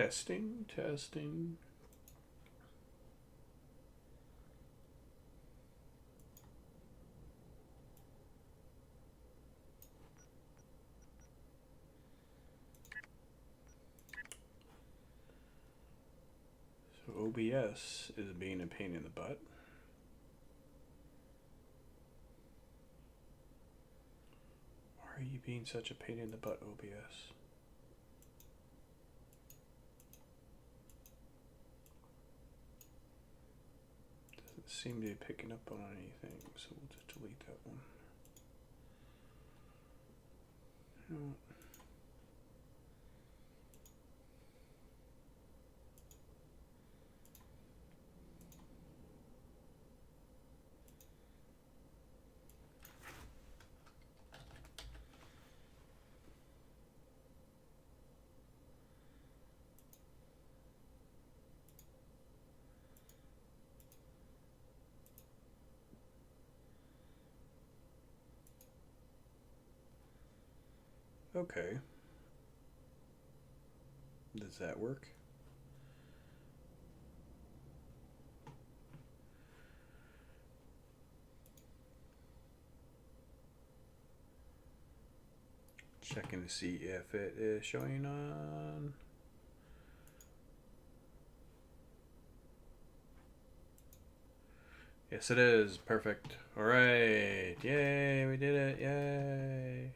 Testing, testing. So OBS is being a pain in the butt. Why are you being such a pain in the butt, OBS? Doesn't seem to be picking up on anything, so we'll just delete that one. No. Okay. Does that work? Checking to see if it is showing on. Yes, it is. Perfect. All right. Yay, we did it. Yay.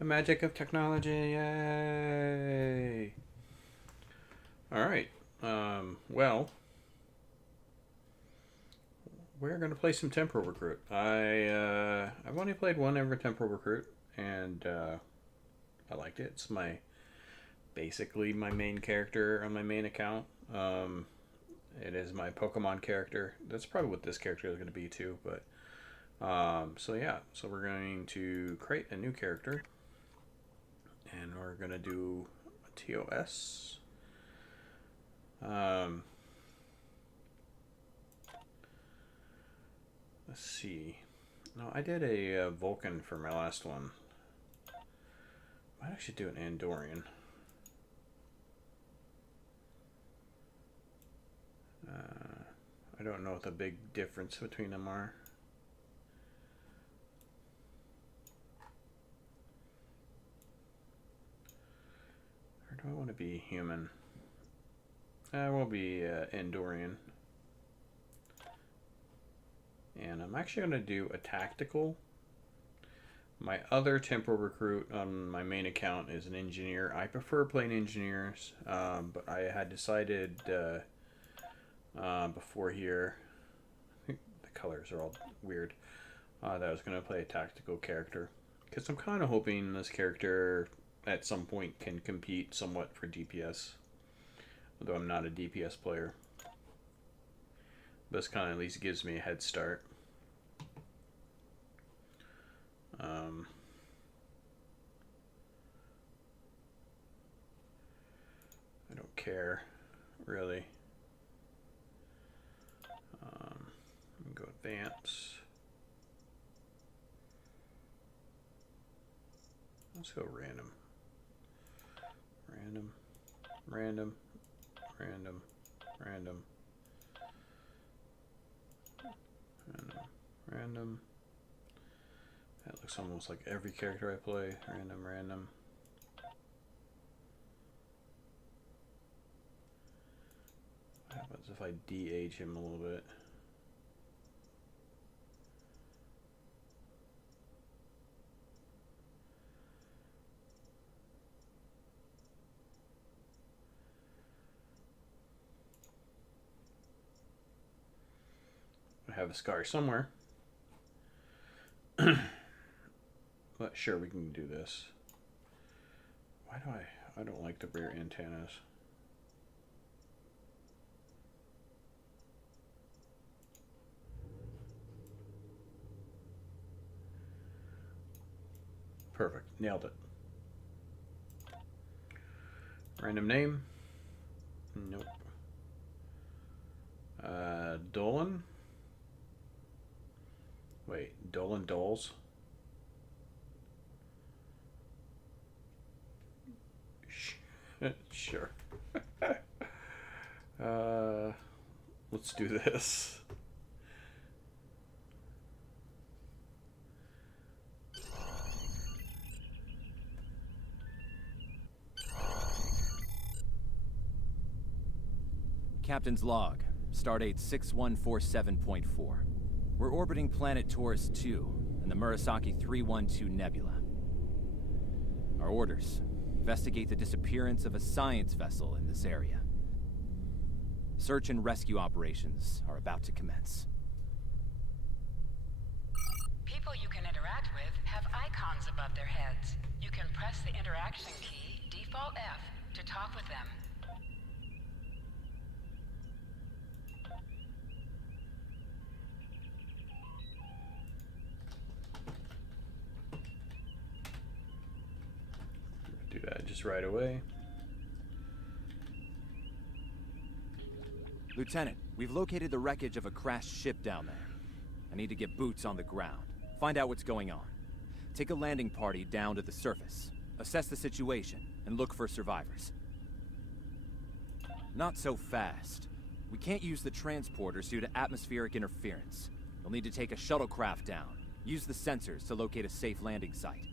The magic of technology. Yay. All right. Well, we're going to play some Temporal Recruit. I've only played one ever Temporal Recruit, and I liked it. It's basically my main character on my main account. It is my Pokemon character. That's probably what this character is going to be too. But so yeah, so we're going to create a new character, and we're going to do a TOS. Let's see. No, I did a Vulcan for my last one. Might actually do an Andorian. I don't know what the big difference between them are. Or do I want to be human? I will be Andorian. And I'm actually going to do a tactical. My other Temporal Recruit on my main account is an engineer. I prefer playing engineers, but I had decided before here, the colors are all weird, that I was going to play a tactical character. Because I'm kind of hoping this character at some point can compete somewhat for DPS. Although I'm not a DPS player. This kind of at least gives me a head start. I don't care, really. Go advance. Let's go random. Random. Random. Random. Random. Random. Random. That looks almost like every character I play. Random, random. What happens if I de-age him a little bit? I have a scar somewhere. But sure, we can do this. Why do I don't like the rear antennas. Perfect. Nailed it. Random name. Nope. Dolan. Wait, Dolan Doles. Sure. uh, let's do this. Captain's log, stardate 6147.4. We're orbiting planet Taurus 2 in the Murasaki 312 Nebula. Our orders: investigate the disappearance of a science vessel in this area. Search and rescue operations are about to commence. People you can interact with have icons above their heads. You can press the interaction key, default F, to talk with them. Do that just right away. Lieutenant, we've located the wreckage of a crashed ship down there. I need to get boots on the ground, find out what's going on. Take a landing party down to the surface, assess the situation, and look for survivors. Not so fast. We can't use the transporters due to atmospheric interference. We'll need to take a shuttlecraft down, use the sensors to locate a safe landing site.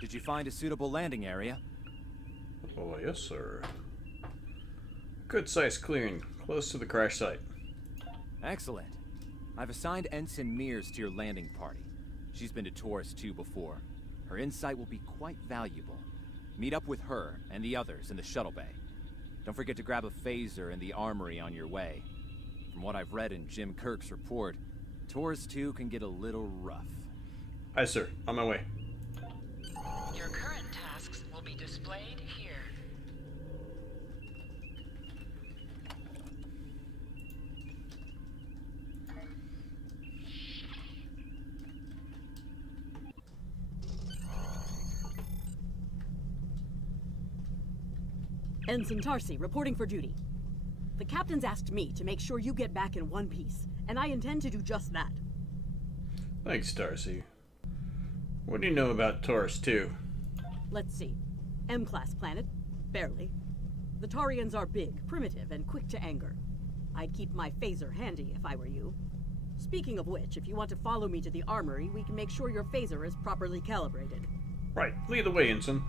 Did you find a suitable landing area? Oh, yes, sir. Good sized clearing, close to the crash site. Excellent. I've assigned Ensign Mears to your landing party. She's been to Taurus 2 before. Her insight will be quite valuable. Meet up with her and the others in the shuttle bay. Don't forget to grab a phaser in the armory on your way. From what I've read in Jim Kirk's report, Taurus 2 can get a little rough. Aye, sir. On my way. Your current tasks will be displayed here. Ensign Tarsi, reporting for duty. The captain's asked me to make sure you get back in one piece, and I intend to do just that. Thanks, Darcy. What do you know about Taurus 2? Let's see. M-class planet? Barely. The Tarians are big, primitive, and quick to anger. I'd keep my phaser handy if I were you. Speaking of which, if you want to follow me to the armory, we can make sure your phaser is properly calibrated. Right. Lead the way, Ensign.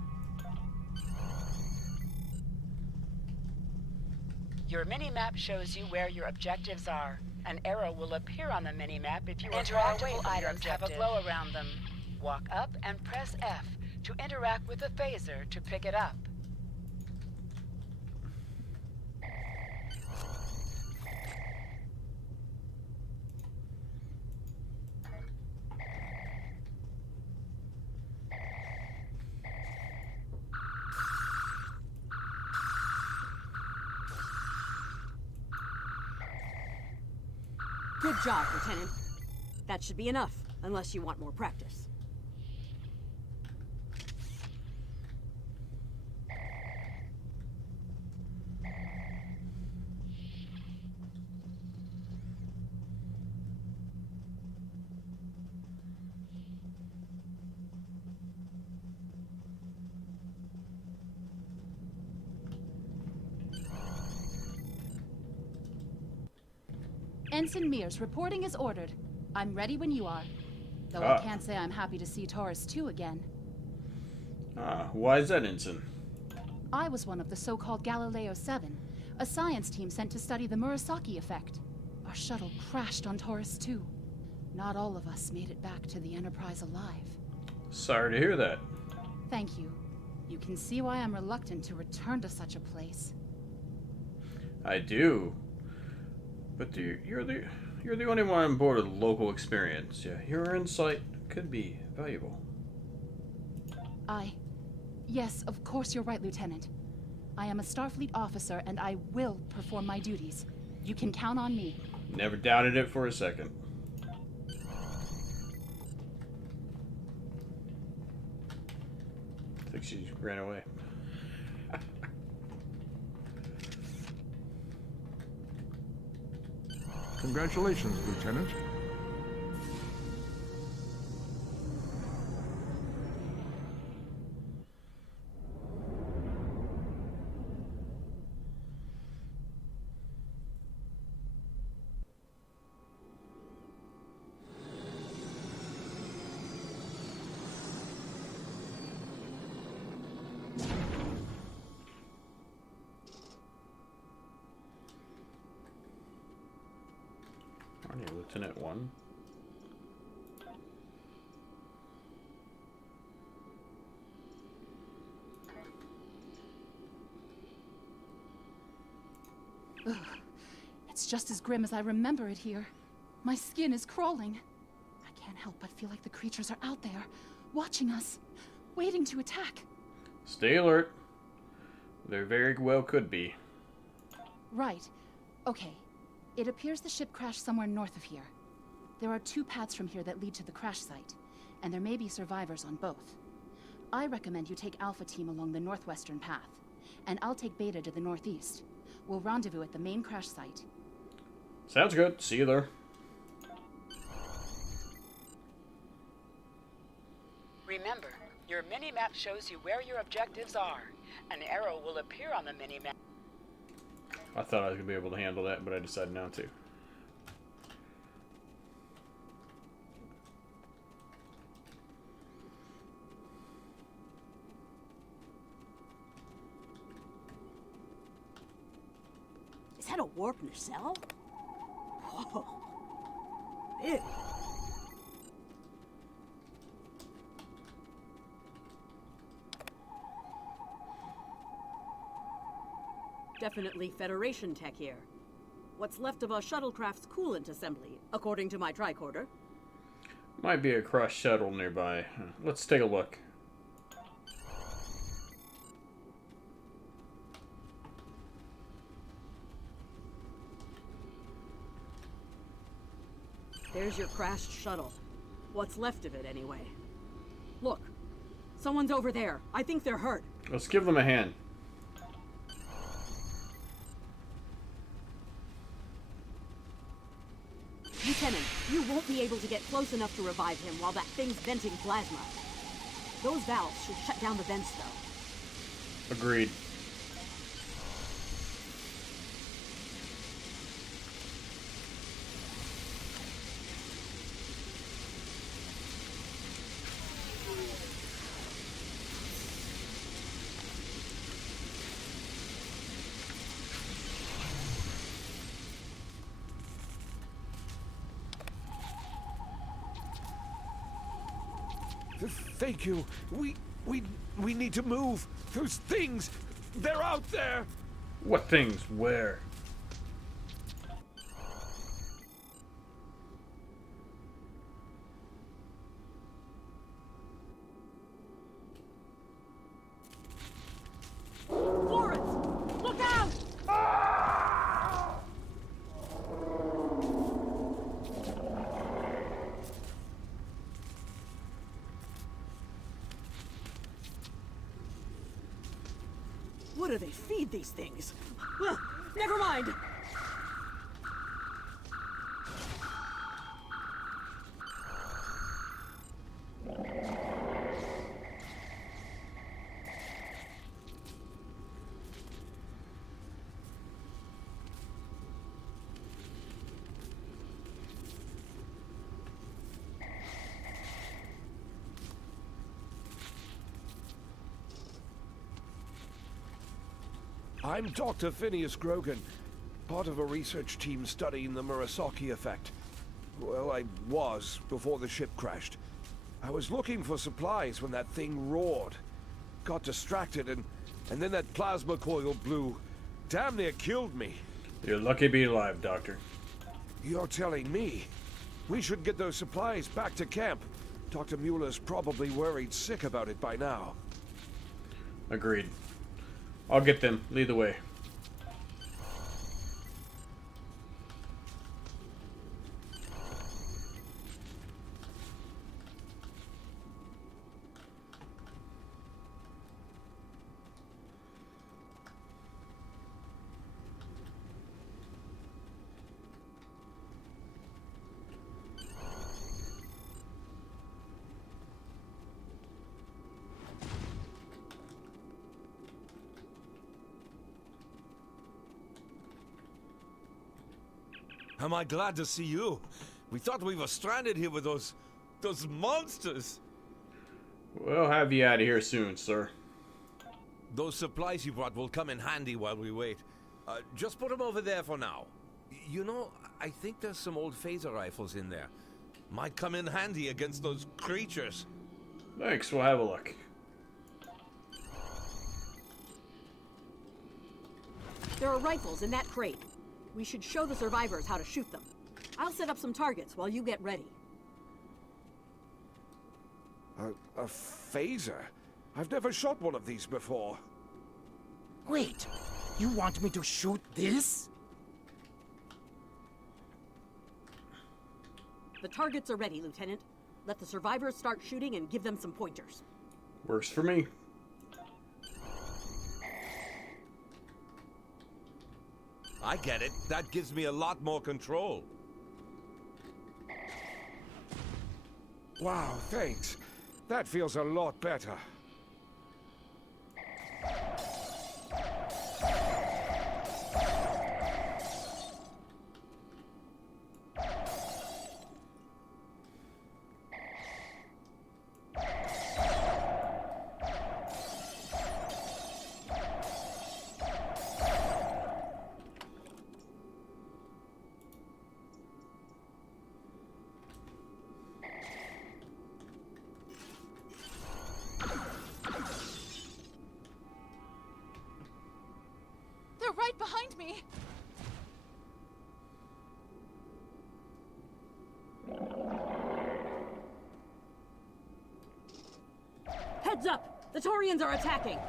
Your mini-map shows you where your objectives are. An arrow will appear on the mini-map if you are far away from your objective. Interactable items have a glow around them. Walk up and press F to interact with the phaser to pick it up. Good job, Lieutenant. That should be enough, unless you want more practice. Ensign Mears, reporting is ordered. I'm ready when you are. Though I can't say I'm happy to see Taurus 2 again. Why is that, Ensign? I was one of the so-called Galileo 7, a science team sent to study the Murasaki effect. Our shuttle crashed on Taurus 2. Not all of us made it back to the Enterprise alive. Sorry to hear that. Thank you. You can see why I'm reluctant to return to such a place. I do. But you're the only one on board with local experience. Yeah, your insight could be valuable. Yes, of course you're right, Lieutenant. I am a Starfleet officer, and I will perform my duties. You can count on me. Never doubted it for a second. ran away. Congratulations, Lieutenant. Aren't you Lieutenant 1? Ugh. It's just as grim as I remember it here. My skin is crawling. I can't help but feel like the creatures are out there, watching us, waiting to attack. Stay alert. There very well could be. Right. Okay. It appears the ship crashed somewhere north of here. There are 2 paths from here that lead to the crash site, and there may be survivors on both. I recommend you take Alpha Team along the northwestern path, and I'll take Beta to the northeast. We'll rendezvous at the main crash site. Sounds good. See you there. Remember, your mini-map shows you where your objectives are. An arrow will appear on the mini-map. I thought I was going to be able to handle that, but I decided not to. Is that a warp nacelle? Whoa. Ew. Definitely Federation tech here. What's left of a shuttlecraft's coolant assembly, according to my tricorder. Might be a crushed shuttle nearby. Let's take a look. There's your crashed shuttle. What's left of it, anyway. Look, someone's over there. I think they're hurt. Let's give them a hand. Lieutenant, you won't be able to get close enough to revive him while that thing's venting plasma. Those valves should shut down the vents, though. Agreed. Thank you. We need to move. Those things, they're out there. What things? Where? Florence! Look out! What do they feed these things? Ugh, never mind! I'm Dr. Phineas Grogan, part of a research team studying the Murasaki effect. Well, I was before the ship crashed. I was looking for supplies when that thing roared. Got distracted and then that plasma coil blew. Damn near killed me. You're lucky to be alive, Doctor. You're telling me? We should get those supplies back to camp. Dr. Mueller's probably worried sick about it by now. Agreed. I'll get them. Lead the way. Am I glad to see you? We thought we were stranded here with those monsters. We'll have you out of here soon, sir. Those supplies you brought will come in handy while we wait. Just put them over there for now. You know, I think there's some old phaser rifles in there. Might come in handy against those creatures. Thanks, we'll have a look. There are rifles in that crate. We should show the survivors how to shoot them. I'll set up some targets while you get ready. A phaser? I've never shot one of these before. Wait, you want me to shoot this? The targets are ready, Lieutenant. Let the survivors start shooting and give them some pointers. Works for me. I get it. That gives me a lot more control. Wow, thanks. That feels a lot better. They're right behind me! Heads up! The Taurians are attacking!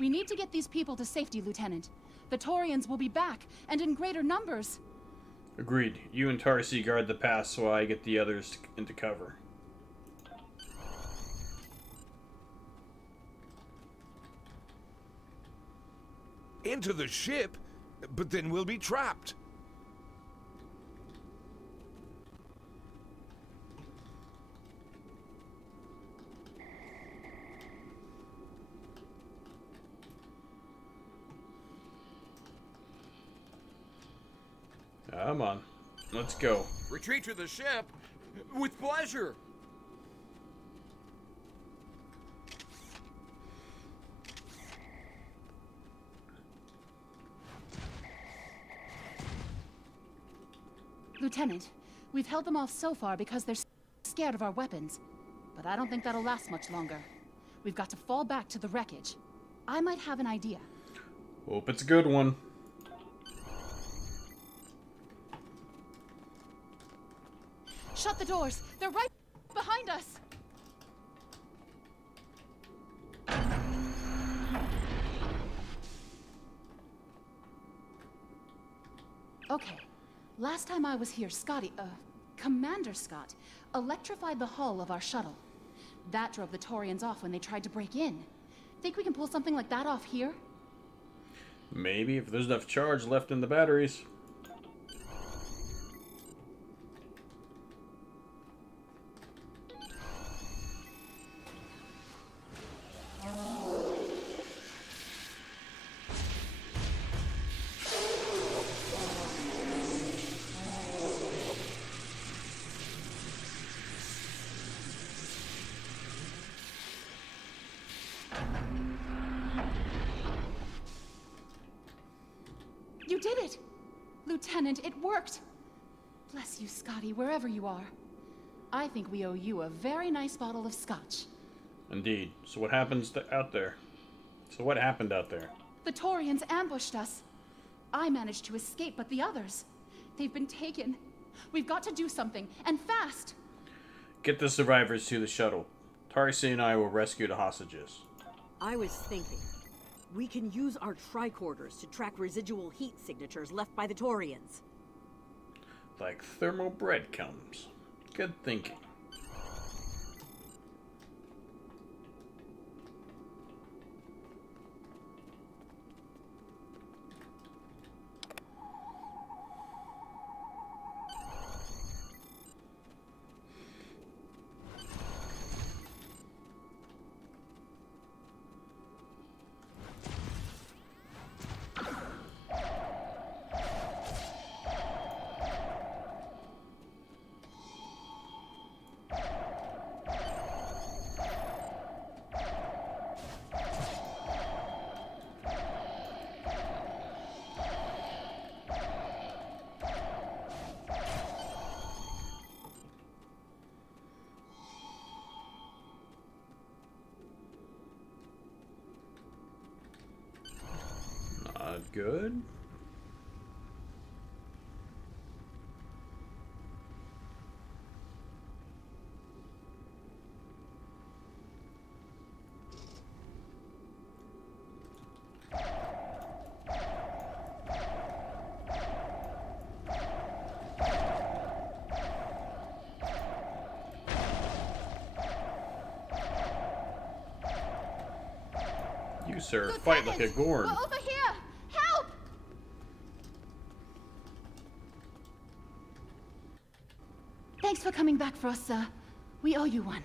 We need to get these people to safety, Lieutenant. The Taurians will be back, and in greater numbers. Agreed. You and Tarsi guard the pass while I get the others into cover. Into the ship? But then we'll be trapped. Come on. Let's go. Retreat to the ship? With pleasure. Lieutenant, we've held them off so far because they're scared of our weapons. But I don't think that'll last much longer. We've got to fall back to the wreckage. I might have an idea. Hope it's a good one. Shut the doors! They're right behind us! Okay. Last time I was here, Commander Scott, electrified the hull of our shuttle. That drove the Taurians off when they tried to break in. Think we can pull something like that off here? Maybe, if there's enough charge left in the batteries. You did it! Lieutenant, it worked! Bless you, Scotty, wherever you are. I think we owe you a very nice bottle of scotch. Indeed. So what happens out there? So what happened out there? The Taurians ambushed us. I managed to escape, but the others, they've been taken. We've got to do something, and fast! Get the survivors to the shuttle. Tarsi and I will rescue the hostages. I was thinking, we can use our tricorders to track residual heat signatures left by the Taurians. Like thermal breadcrumbs. Good thinking. good. You, sir, fight like a Gorn. We're over here! Help! Thanks for coming back for us, sir. We owe you one.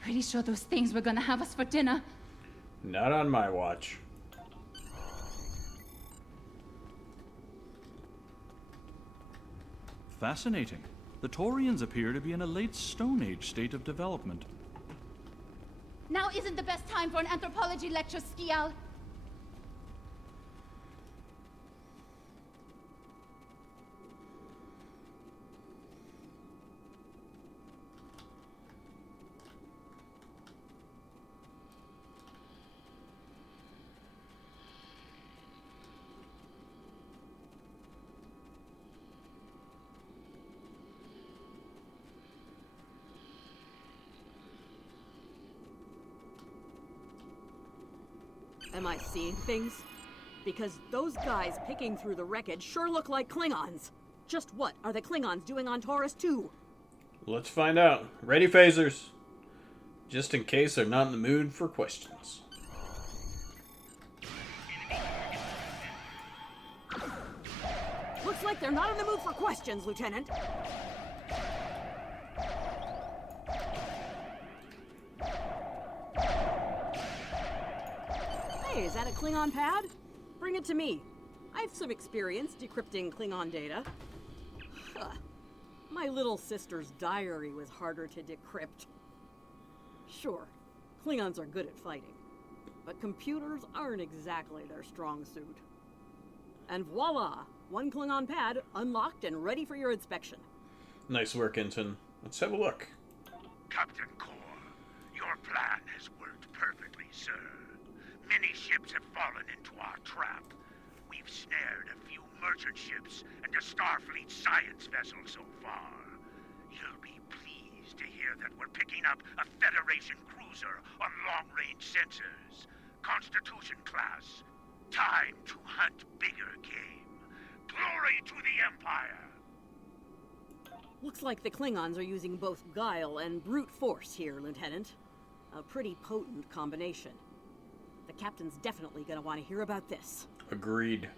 Pretty sure those things were gonna have us for dinner. Not on my watch. Fascinating. The Taurians appear to be in a late Stone Age state of development. Now isn't the best time for an anthropology lecture, Skial. Am I seeing things? Because those guys picking through the wreckage sure look like Klingons. Just what are the Klingons doing on Taurus 2? Let's find out. Ready, phasers? Just in case they're not in the mood for questions. Looks like they're not in the mood for questions, Lieutenant. Hey, is that a Klingon pad? Bring it to me. I have some experience decrypting Klingon data. Huh. My little sister's diary was harder to decrypt. Sure, Klingons are good at fighting, but computers aren't exactly their strong suit. And voila! One Klingon pad unlocked and ready for your inspection. Nice work, Ensign. Let's have a look. Captain Core, your plan has worked perfectly, sir. Many ships have fallen into our trap. We've snared a few merchant ships and a Starfleet science vessel so far. You'll be pleased to hear that we're picking up a Federation cruiser on long-range sensors. Constitution class. Time to hunt bigger game. Glory to the Empire! Looks like the Klingons are using both guile and brute force here, Lieutenant. A pretty potent combination. The captain's definitely gonna want to hear about this. Agreed.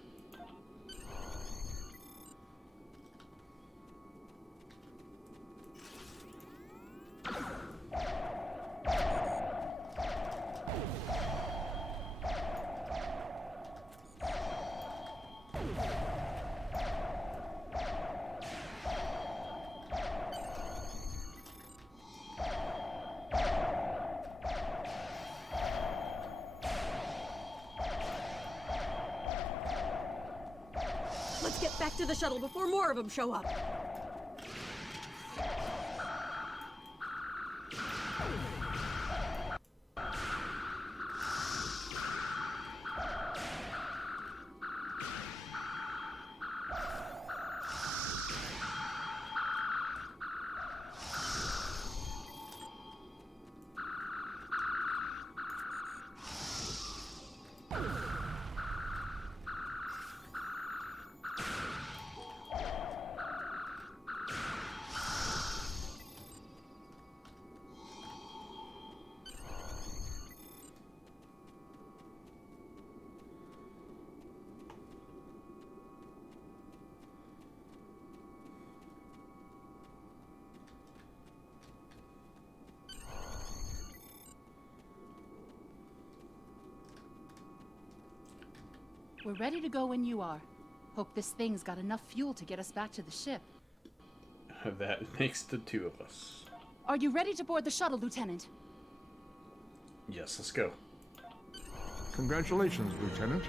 Let's get back to the shuttle before more of them show up. We're ready to go when you are. Hope this thing's got enough fuel to get us back to the ship. That makes the two of us. Are you ready to board the shuttle, Lieutenant? Yes, let's go. Congratulations, Lieutenant.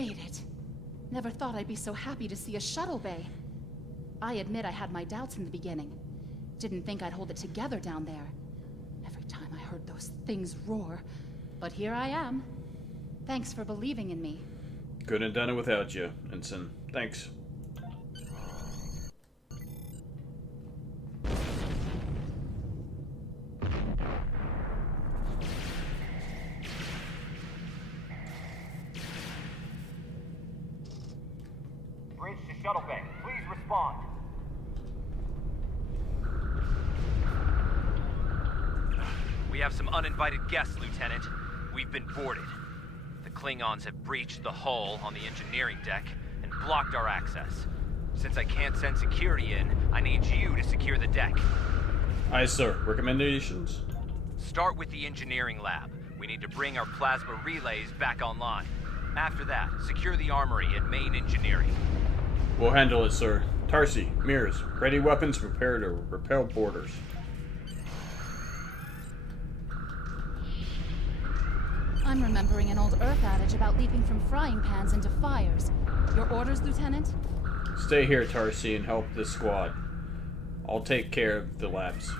made it. Never thought I'd be so happy to see a shuttle bay. I admit I had my doubts in the beginning. Didn't think I'd hold it together down there. Every time I heard those things roar. But here I am. Thanks for believing in me. Couldn't have done it without you, Ensign. Thanks. Bridge to shuttle bay. Please respond. We have some uninvited guests, Lieutenant. We've been boarded. The Klingons have breached the hull on the engineering deck and blocked our access. Since I can't send security in, I need you to secure the deck. Aye, sir. Recommendations? Start with the engineering lab. We need to bring our plasma relays back online. After that, secure the armory and main engineering. We'll handle it, sir. Tarsi, Mears, ready weapons, prepare to repel boarders. I'm remembering an old Earth adage about leaping from frying pans into fires. Your orders, Lieutenant? Stay here, Tarsi, and help this squad. I'll take care of the labs.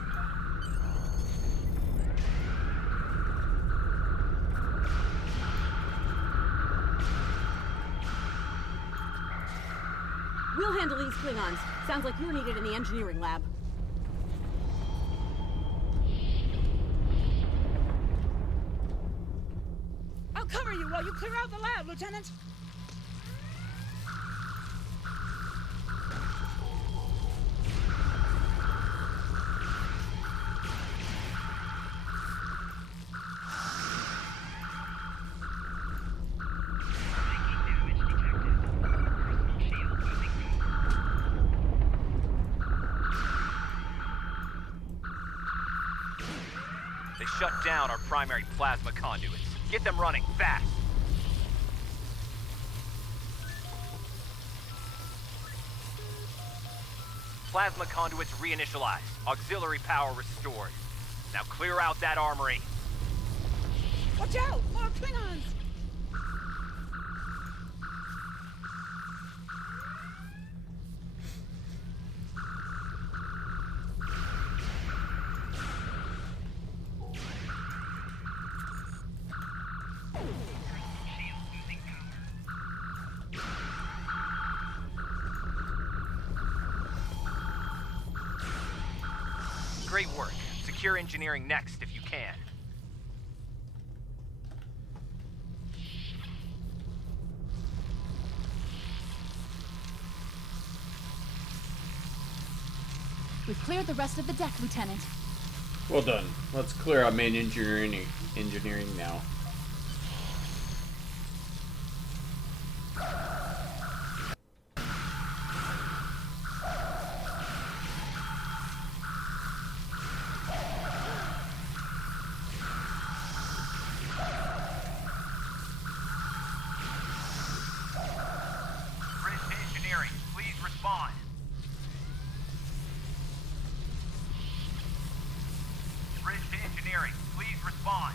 We'll handle these Klingons. Sounds like you're needed in the engineering lab. I'll cover you while you clear out the lab, Lieutenant. They shut down our primary plasma conduits. Get them running, fast! Plasma conduits reinitialized. Auxiliary power restored. Now clear out that armory. Watch out! More Klingons! Great work. Secure engineering next if you can. We've cleared the rest of the deck, Lieutenant. Well done. Let's clear out main engineering now. Bridge to engineering, please respond. Bridge to engineering, please respond.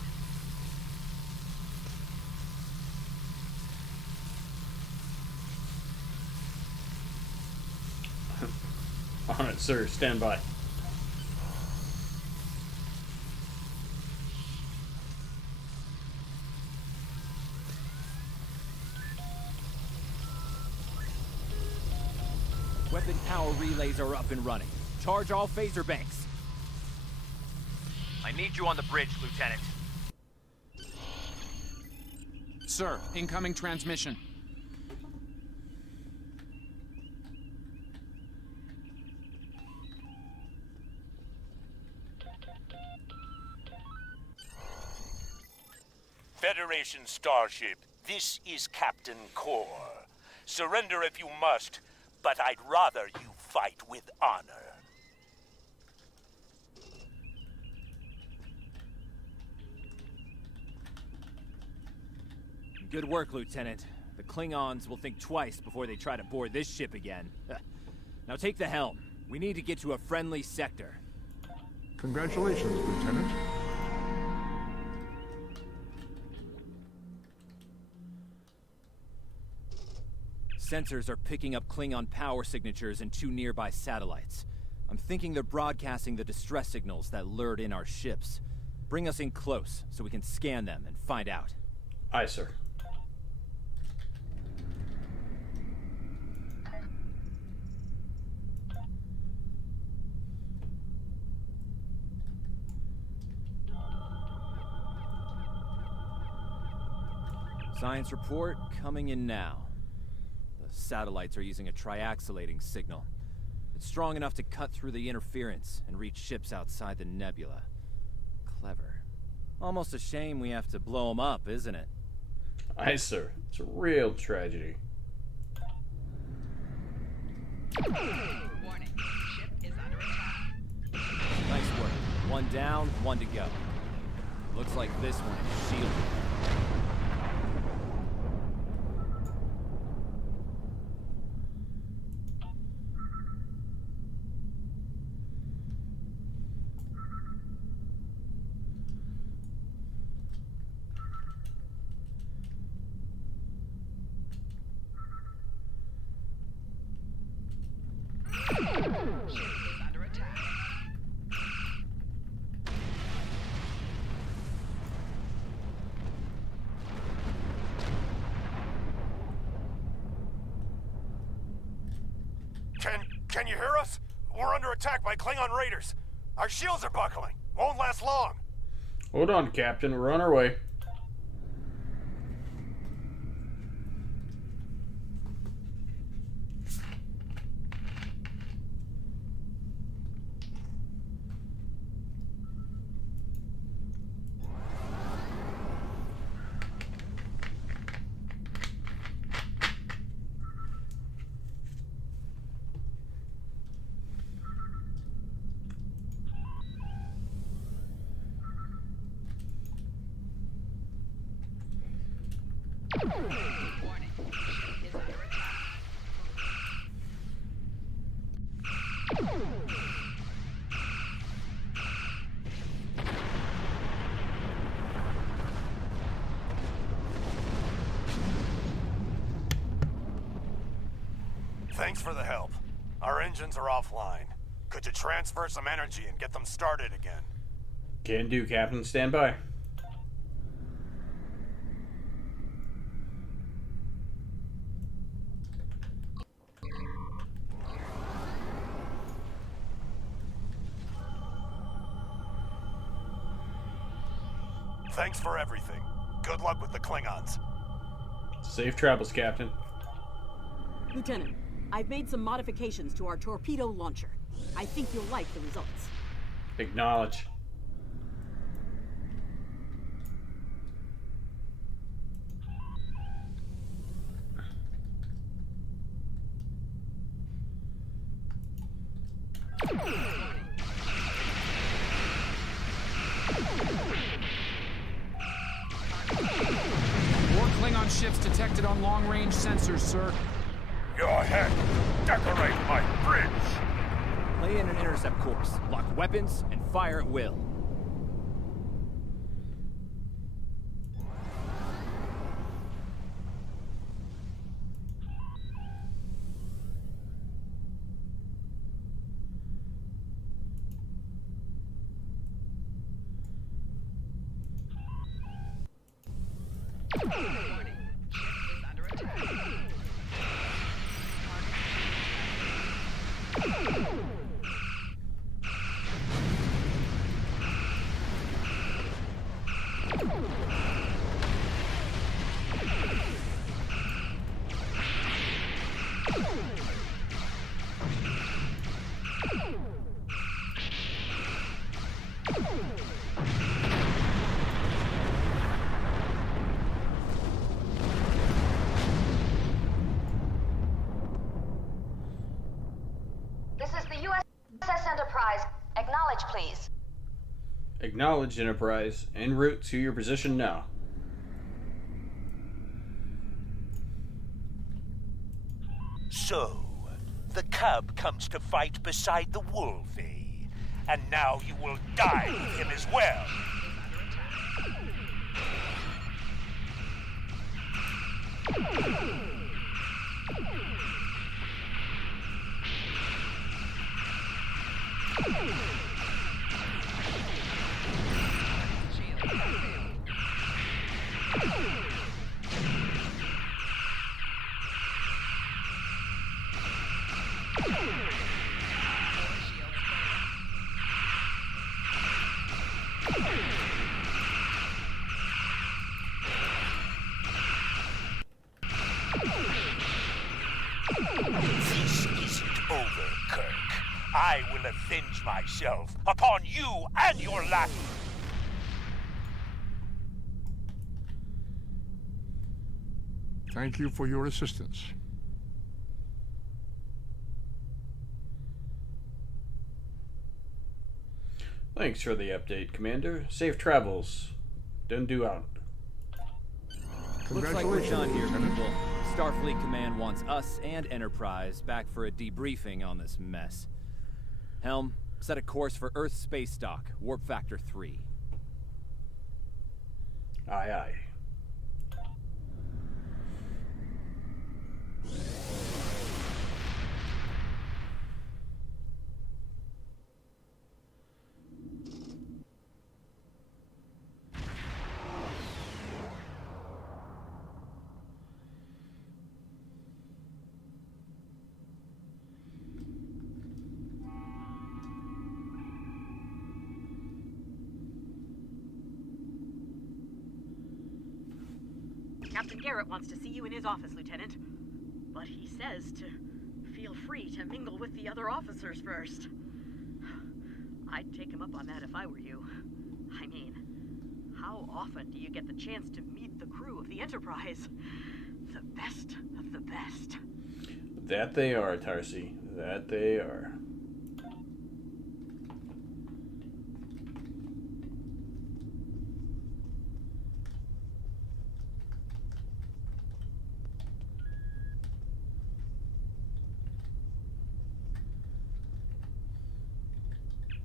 On it, sir. Stand by. Weapon power relays are up and running. Charge all phaser banks. I need you on the bridge, Lieutenant. Sir, incoming transmission. Federation starship, this is Captain Core. Surrender if you must, but I'd rather you fight with honor. Good work, Lieutenant. The Klingons will think twice before they try to board this ship again. Now take the helm. We need to get to a friendly sector. Congratulations, Lieutenant. Sensors are picking up Klingon power signatures in 2 nearby satellites. I'm thinking they're broadcasting the distress signals that lured in our ships. Bring us in close so we can scan them and find out. Aye, sir. Science report coming in now. The satellites are using a triaxulating signal. It's strong enough to cut through the interference and reach ships outside the nebula. Clever. Almost a shame we have to blow them up, isn't it? Aye, sir. It's a real tragedy. Warning. Ship is under attack. Nice work. 1 down, 1 to go. Looks like this one is shielded. Ship is under attack. Can you hear us? We're under attack by Klingon raiders. Our shields are buckling. Won't last long. Hold on, Captain. We're on our way. Warning. Ship is under attack. Thanks for the help. Our engines are offline. Could you transfer some energy and get them started again? Can do, Captain. Stand by. Thanks for everything. Good luck with the Klingons. Safe travels, Captain. Lieutenant, I've made some modifications to our torpedo launcher. I think you'll like the results. Acknowledge. More Klingon ships detected on long-range sensors, sir. Your head, decorate my bridge. Lay in an intercept course, lock weapons, and fire at will. Warning. Ship is under attack. This is the USS Enterprise. Acknowledge, please. Acknowledge, Enterprise. En route to your position now. So, the cub comes to fight beside the wolf, eh? And now you will die with him as well. This isn't over, Kirk. I will avenge myself upon you and your lackey. Thank you for your assistance. Thanks for the update, Commander. Safe travels. Don't do out. Looks like we're done here, people. Starfleet Command wants us and Enterprise back for a debriefing on this mess. Helm, set a course for Earth space dock, warp factor 3. Aye, aye. Captain Garrett wants to see you in his office, Lieutenant. But he says to feel free to mingle with the other officers first. I'd take him up on that if I were you. I mean, how often do you get the chance to meet the crew of the Enterprise? The best of the best. That they are, Tarsi. That they are.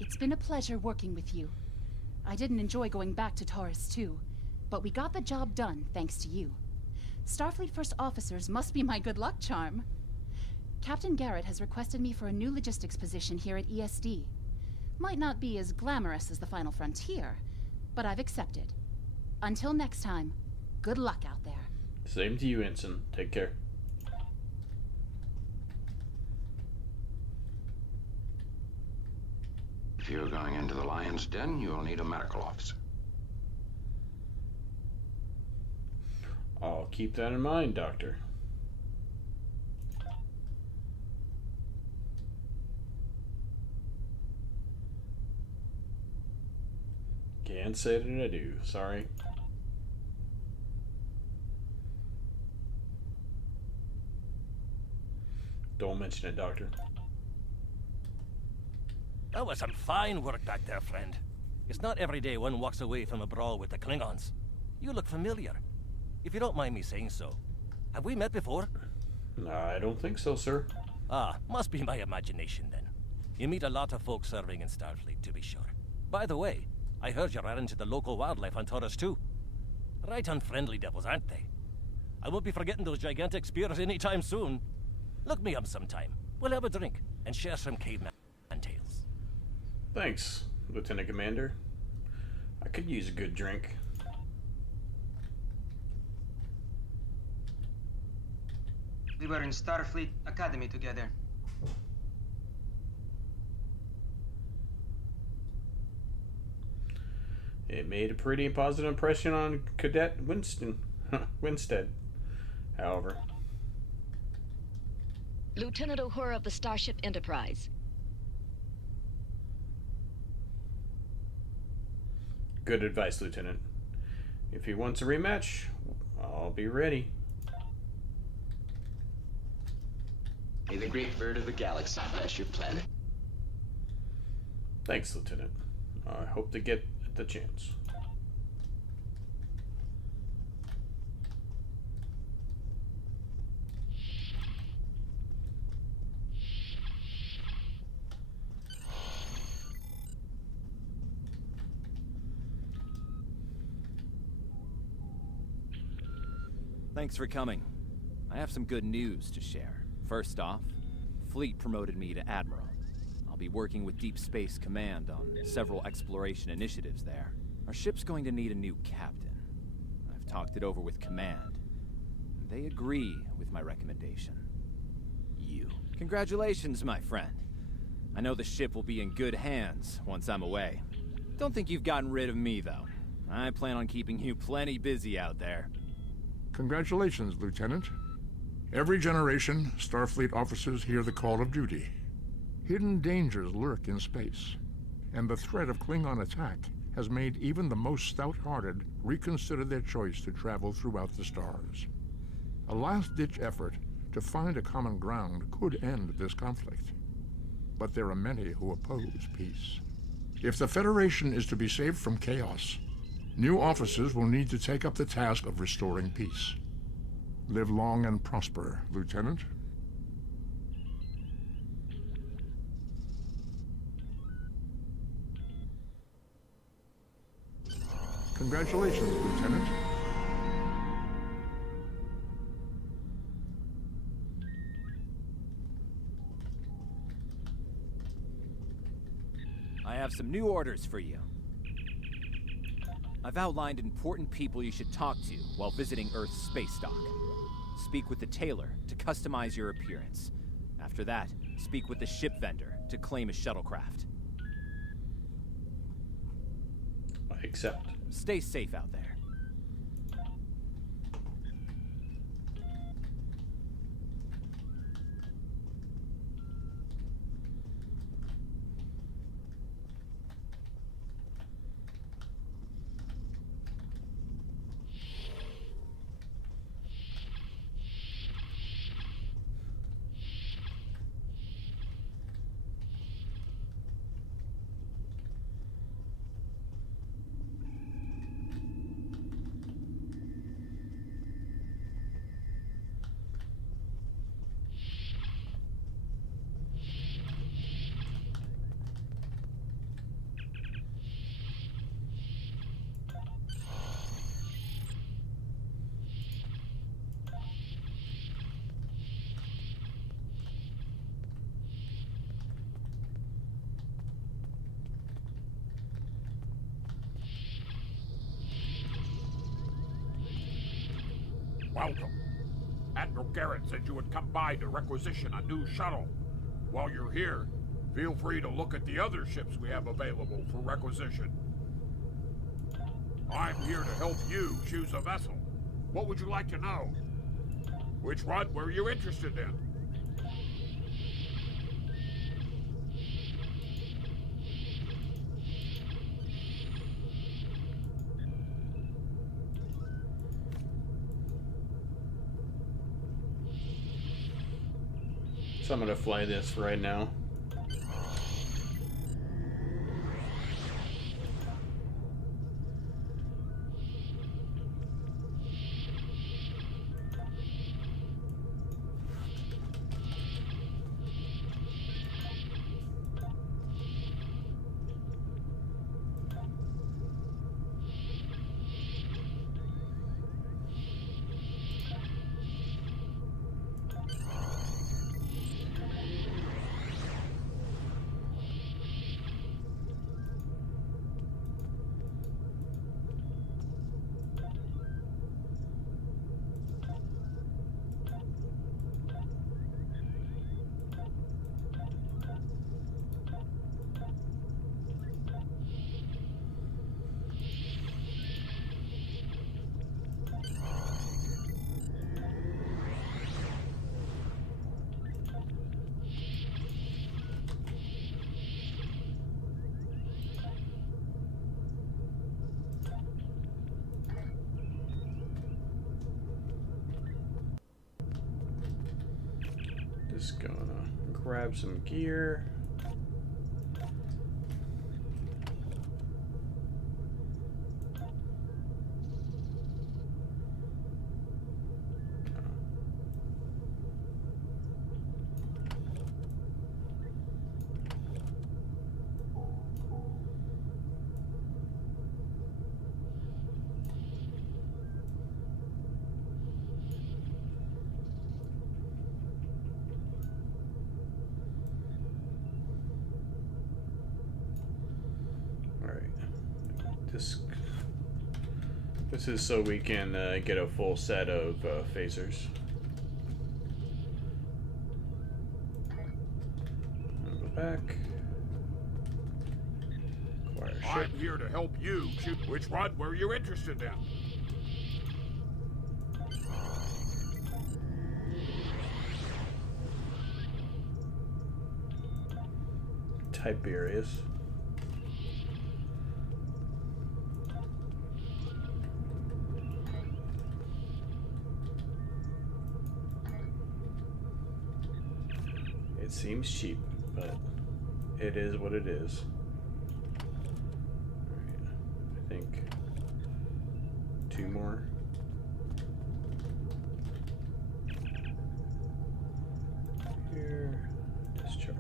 It's been a pleasure working with you. I didn't enjoy going back to Taurus 2, but we got the job done thanks to you. Starfleet First Officers must be my good luck charm. Captain Garrett has requested me for a new logistics position here at ESD. Might not be as glamorous as the Final Frontier, but I've accepted. Until next time, good luck out there. Same to you, Ensign. Take care. If you're going into the lion's den, you'll need a medical officer. I'll keep that in mind, Doctor. Can't say that I do. Sorry. Don't mention it, Doctor. That was some fine work back there, friend. It's not every day one walks away from a brawl with the Klingons. You look familiar. If you don't mind me saying so. Have we met before? I don't think so, sir. Ah, must be my imagination then. You meet a lot of folks serving in Starfleet, to be sure. By the way, I heard you ran into the local wildlife on Taurus 2. Right unfriendly devils, aren't they? I won't be forgetting those gigantic spears anytime soon. Look me up sometime. We'll have a drink and share some caveman tales. Thanks, Lieutenant Commander. I could use a good drink. We were in Starfleet Academy together. It made a pretty positive impression on Cadet Winstead, however. Lieutenant Uhura of the Starship Enterprise. Good advice, Lieutenant. If he wants a rematch, I'll be ready. May the great bird of the galaxy bless your planet. Thanks, Lieutenant. I hope to get the chance. Thanks for coming. I have some good news to share. First off, Fleet promoted me to Admiral. I'll be working with Deep Space Command on several exploration initiatives there. Our ship's going to need a new captain. I've talked it over with Command. They agree with my recommendation. You. Congratulations, my friend. I know the ship will be in good hands once I'm away. Don't think you've gotten rid of me, though. I plan on keeping you plenty busy out there. Congratulations, Lieutenant. Every generation, Starfleet officers hear the call of duty. Hidden dangers lurk in space, and the threat of Klingon attack has made even the most stout-hearted reconsider their choice to travel throughout the stars. A last-ditch effort to find a common ground could end this conflict. But there are many who oppose peace. If the Federation is to be saved from chaos, new officers will need to take up the task of restoring peace. Live long and prosper, Lieutenant. Congratulations, Lieutenant. I have some new orders for you. I've outlined important people you should talk to while visiting Earth's space dock. Speak with the tailor to customize your appearance. After that, speak with the ship vendor to claim a shuttlecraft. I accept. Stay safe out there. Welcome. Admiral Garrett said you would come by to requisition a new shuttle. While you're here, feel free to look at the other ships we have available for requisition. I'm here to help you choose a vessel. What would you like to know? Which one were you interested in? So I'm gonna fly this right now. Just gonna grab some gear. This is so we can get a full set of phasers. I'll go back. Acquire ship. I'm here to help you choose which one were you interested in. Tiberius. It seems cheap, but it is what it is. Alright, I think 2 more. Here, discharge.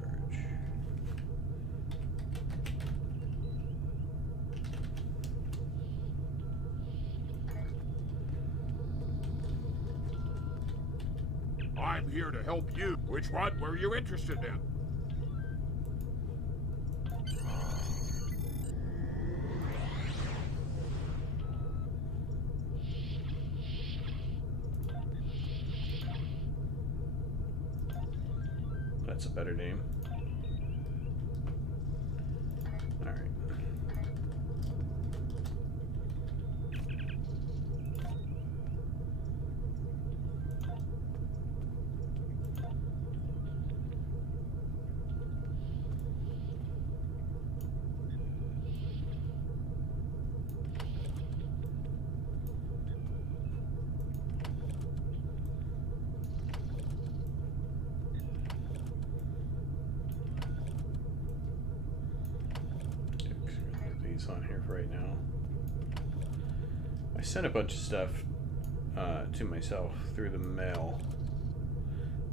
I'm here to help you. Which one were you interested in? That's a better name. All right. On here for right now. I sent a bunch of stuff to myself through the mail.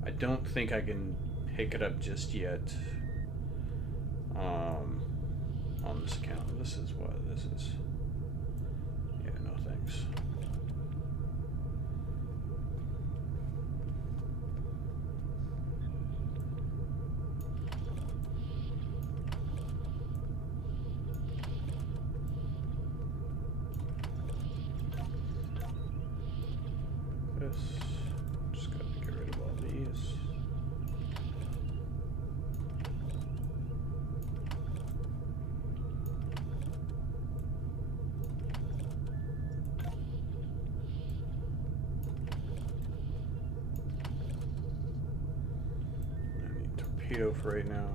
I don't think I can pick it up just yet on this account. This is what this is. Yeah, no thanks. Just got to get rid of all these. I need torpedo for right now.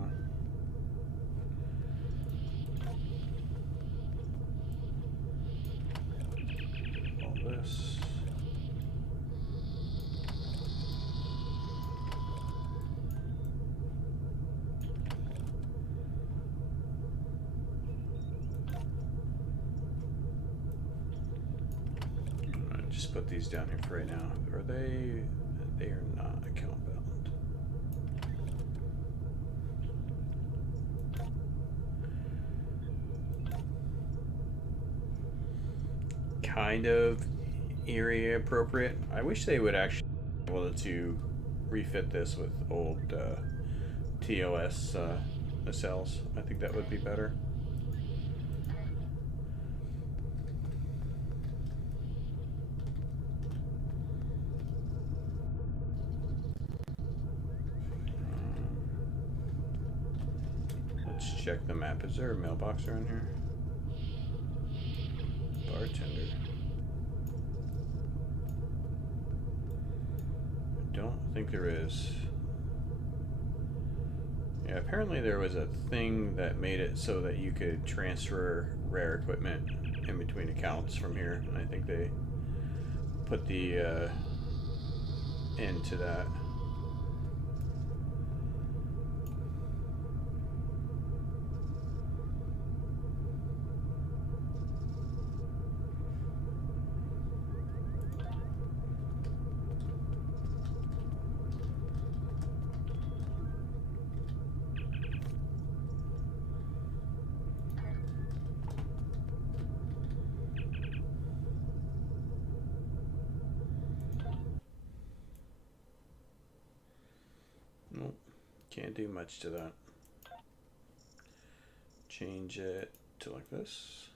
All this. Just put these down here for right now. Are they? They are not account bound. Kind of area appropriate. I wish they would actually be able to refit this with old TOS nacelles. I think that would be better. Check the map. Is there a mailbox around here? Bartender. I don't think there is. Yeah, apparently there was a thing that made it so that you could transfer rare equipment in between accounts from here, and I think they put the end to that. Nope, can't do much to that. Change it to like this.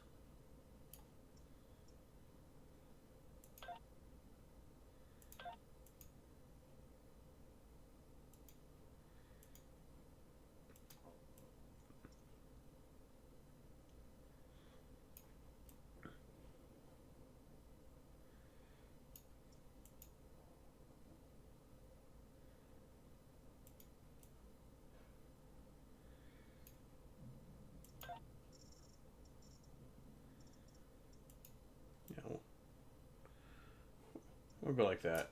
We'll go like that.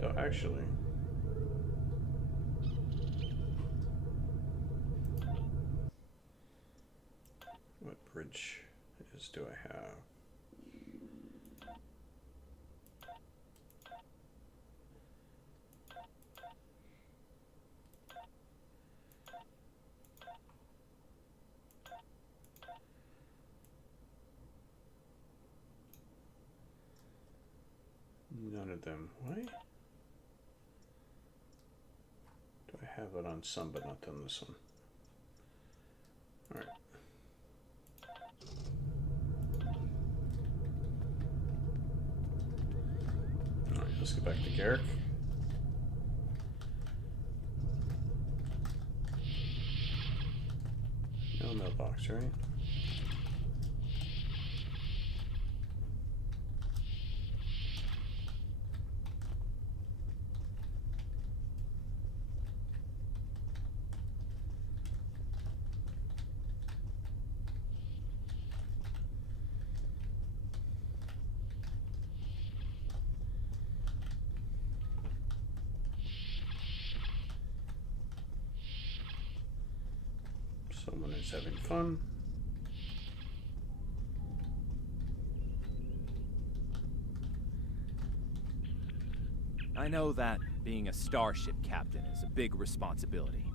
Oh, actually. What bridge do I have? None of them. Why? Do I have it on some but not on this one? Alright. Alright, let's get back to Garrick. No mailbox, right? Someone is having fun. I know that being a starship captain is a big responsibility,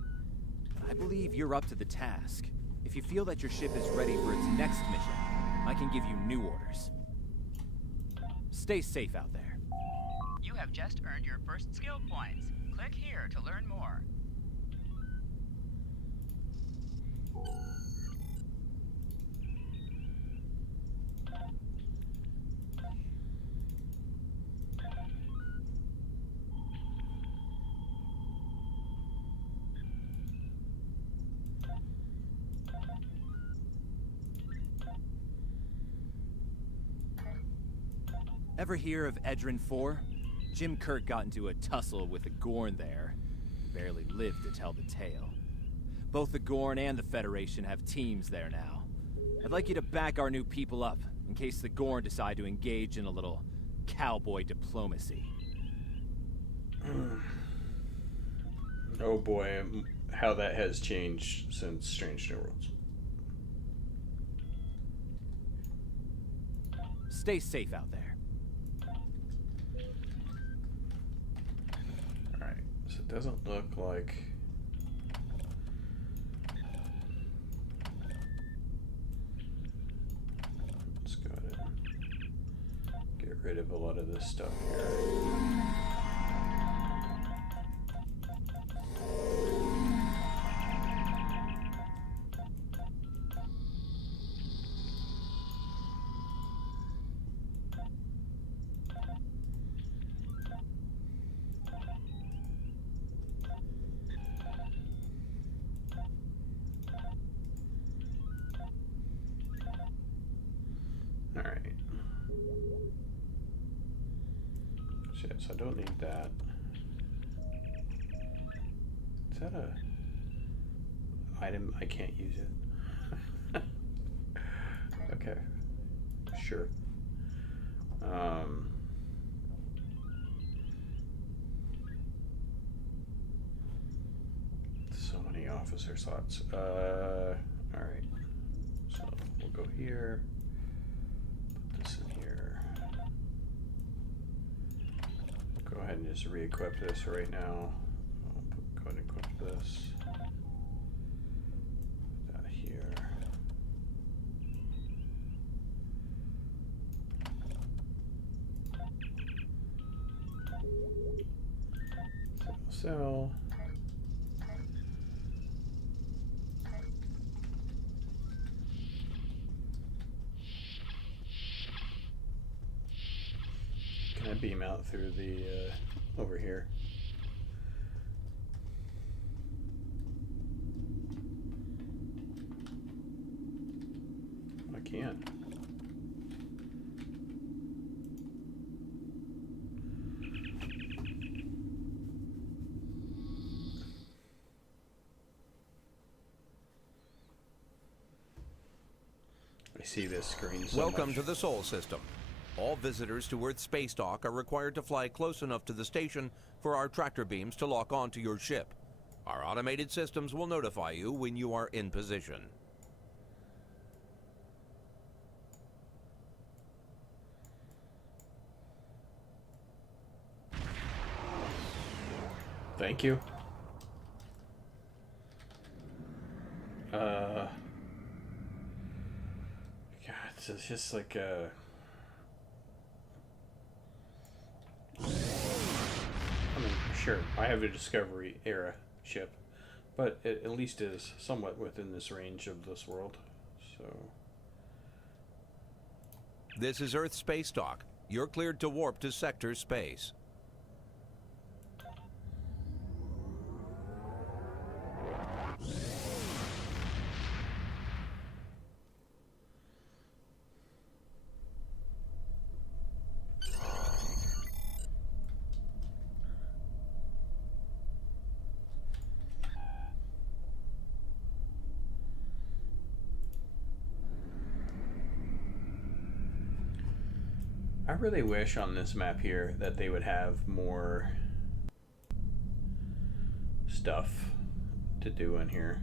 but I believe you're up to the task. If you feel that your ship is ready for its next mission, I can give you new orders. Stay safe out there. You have just earned your first skill points. Click here to learn more. Ever hear of Edrin 4? Jim Kirk got into a tussle with the Gorn there. Barely lived to tell the tale. Both the Gorn and the Federation have teams there now. I'd like you to back our new people up, in case the Gorn decide to engage in a little cowboy diplomacy. Oh boy, how that has changed since Strange New Worlds. Stay safe out there. Alright, so it doesn't look like... Let's go ahead and get rid of a lot of this stuff here. Alright. Shit, so I don't need that. Is that a item? I can't use it. Okay. Sure. So many officer slots. Alright. So we'll go here. Put this in here. Go ahead and just re-equip this right now. Go ahead and equip this. Put that here. So. Can I beam out through the, over here? I can. see this screen so Welcome much. to the Sol system. All visitors to Earth's space dock are required to fly close enough to the station for our tractor beams to lock onto your ship. Our automated systems will notify you when you are in position. Thank you. God, it's just like I mean, sure, I have a Discovery era ship, but it at least is somewhat within this range of this world. So This is Earth space dock. You're cleared to warp to sector space. I really wish on this map here that they would have more stuff to do in here.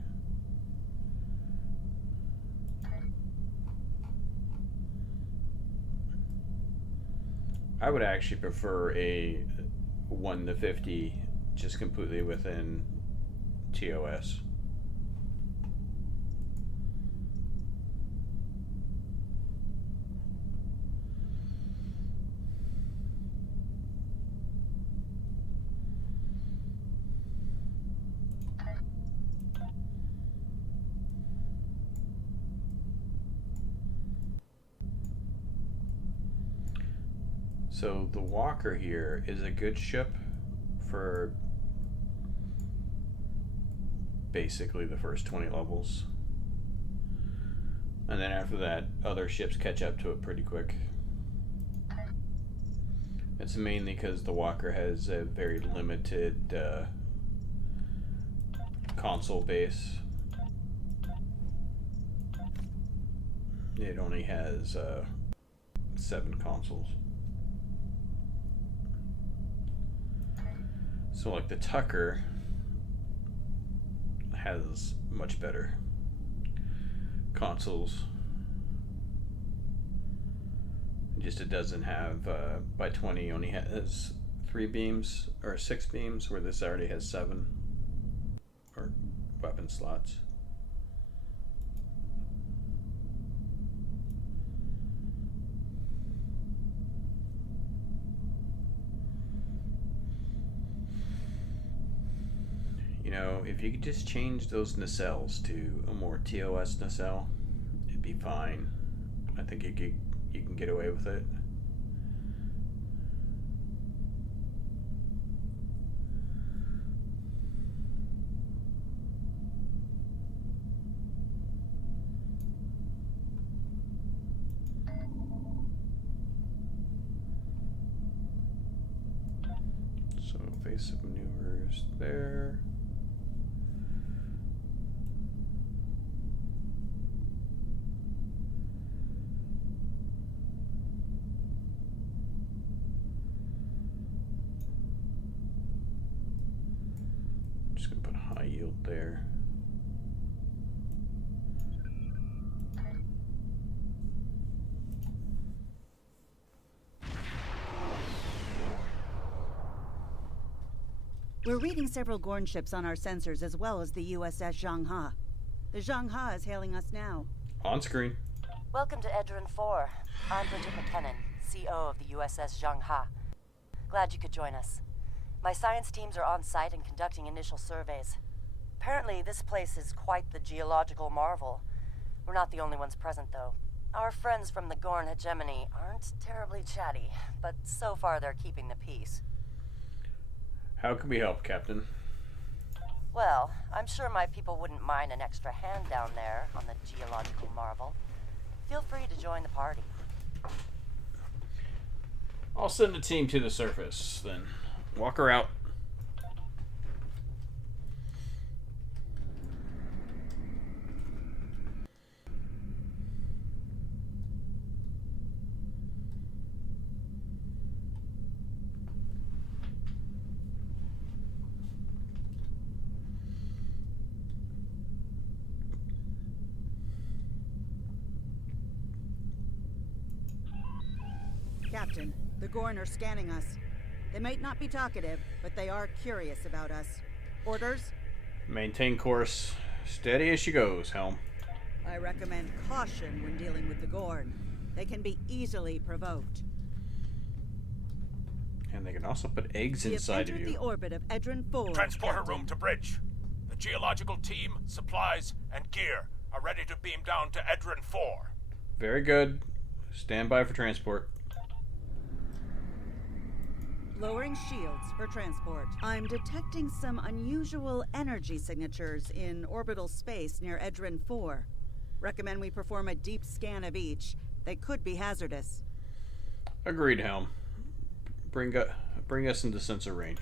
I would actually prefer a 1 to 50 just completely within TOS. So the Walker here is a good ship for basically the first 20 levels. And then after that, other ships catch up to it pretty quick. It's mainly because the Walker has a very limited console base. It only has 7 consoles. So like the Tucker has much better consoles. Just it doesn't have by 20 only has 3 beams or 6 beams, where this already has 7 or weapon slots. You know, if you could just change those nacelles to a more TOS nacelle, it'd be fine. I think you can get away with it. So evasive maneuvers there. Just gonna put high yield there. We're reading several Gorn ships on our sensors, as well as the USS Zhangha. The Zhangha is hailing us now. On screen. Welcome to Edrin 4. I'm Bridget McKinnon, CO of the USS Zhangha. Glad you could join us. My science teams are on site and conducting initial surveys. Apparently, this place is quite the geological marvel. We're not the only ones present, though. Our friends from the Gorn hegemony aren't terribly chatty, but so far they're keeping the peace. How can we help, Captain? Well, I'm sure my people wouldn't mind an extra hand down there on the geological marvel. Feel free to join the party. I'll send a team to the surface, then. Walk her out. Captain, the Gorn are scanning us. They might not be talkative, but they are curious about us. Orders? Maintain course. Steady as she goes, Helm. I recommend caution when dealing with the Gorn. They can be easily provoked. And they can also put eggs We inside have of entered you. the orbit of Edrin 4. Transporter Captain. room to bridge. The geological team, supplies, and gear are ready to beam down to Edrin 4. Very good. Stand by for transport. Lowering shields for transport. I'm detecting some unusual energy signatures in orbital space near Edrin 4. Recommend we perform a deep scan of each. They could be hazardous. Agreed, Helm. Bring us into sensor range.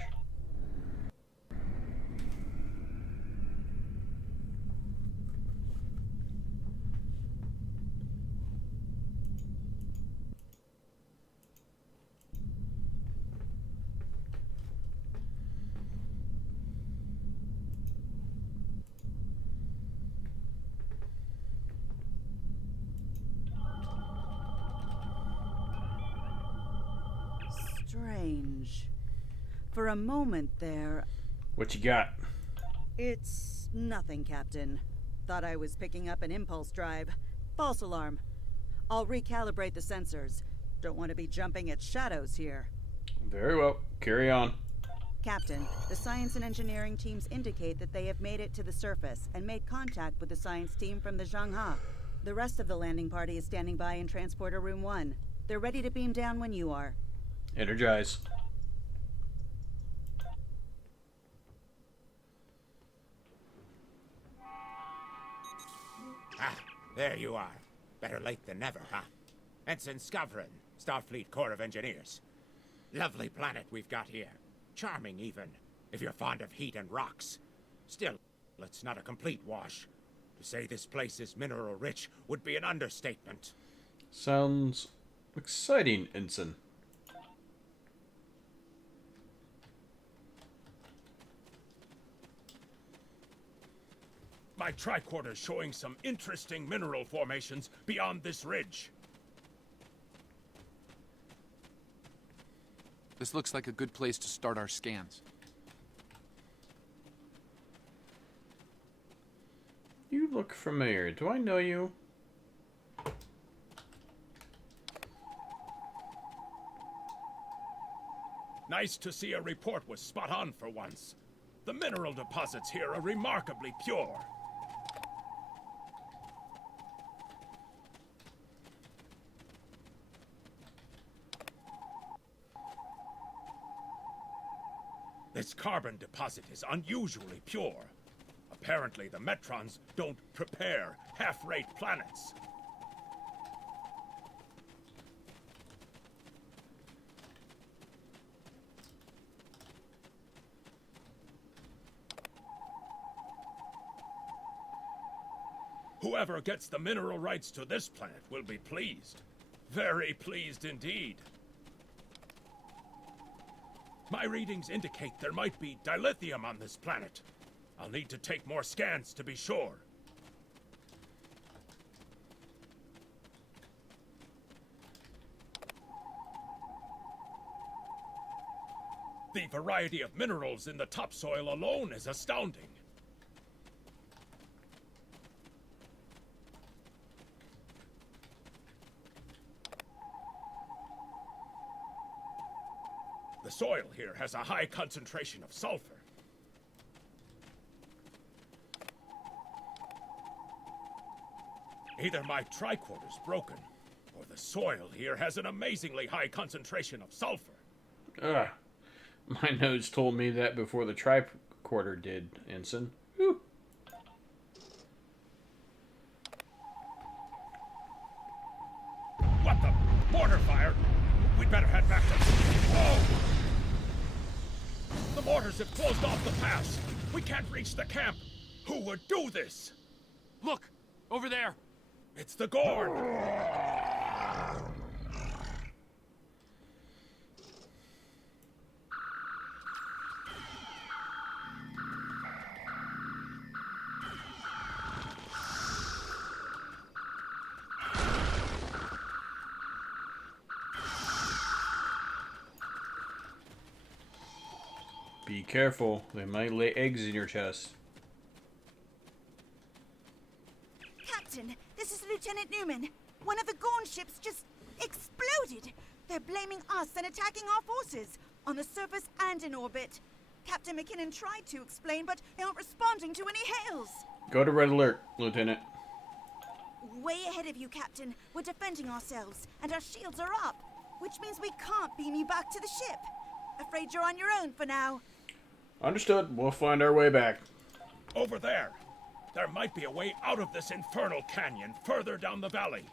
Strange. For a moment there... What you got? It's nothing, Captain. Thought I was picking up an impulse drive. False alarm. I'll recalibrate the sensors. Don't want to be jumping at shadows here. Very well. Carry on. Captain, the science and engineering teams indicate that they have made it to the surface and made contact with the science team from the Zhangha. The rest of the landing party is standing by in Transporter Room 1. They're ready to beam down when you are. Energize. Ah, there you are. Better late than never, huh? Ensign Skavron, Starfleet Corps of Engineers. Lovely planet we've got here. Charming, even, if you're fond of heat and rocks. Still, it's not a complete wash. To say this place is mineral-rich would be an understatement. Sounds exciting, Ensign. My tricorder's showing some interesting mineral formations beyond this ridge. This looks like a good place to start our scans. You look familiar. Do I know you? Nice to see a report was spot on for once. The mineral deposits here are remarkably pure. This carbon deposit is unusually pure. Apparently, the Metrons don't prepare half-rate planets. Whoever gets the mineral rights to this planet will be pleased. Very pleased indeed. My readings indicate there might be dilithium on this planet. I'll need to take more scans to be sure. The variety of minerals in the topsoil alone is astounding. The soil here has a high concentration of sulfur. Either my tricorder's broken, or the soil here has an amazingly high concentration of sulfur. Ugh. My notes told me that before the tricorder did, Ensign. Whew. What the? Mortar fire? We'd better head back to... Whoa! The mortars have closed off the pass. We can't reach the camp. Who would do this? Look! Over there! It's the Gorn! Be careful. They might lay eggs in your chest. Captain, this is Lieutenant Newman. One of the Gorn ships just exploded. They're blaming us and attacking our forces, on the surface and in orbit. Captain McKinnon tried to explain, but they aren't responding to any hails. Go to red alert, Lieutenant. Way ahead of you, Captain. We're defending ourselves, and our shields are up, which means we can't beam you back to the ship. Afraid you're on your own for now. Understood. We'll find our way back. Over there. There might be a way out of this infernal canyon further down the valley.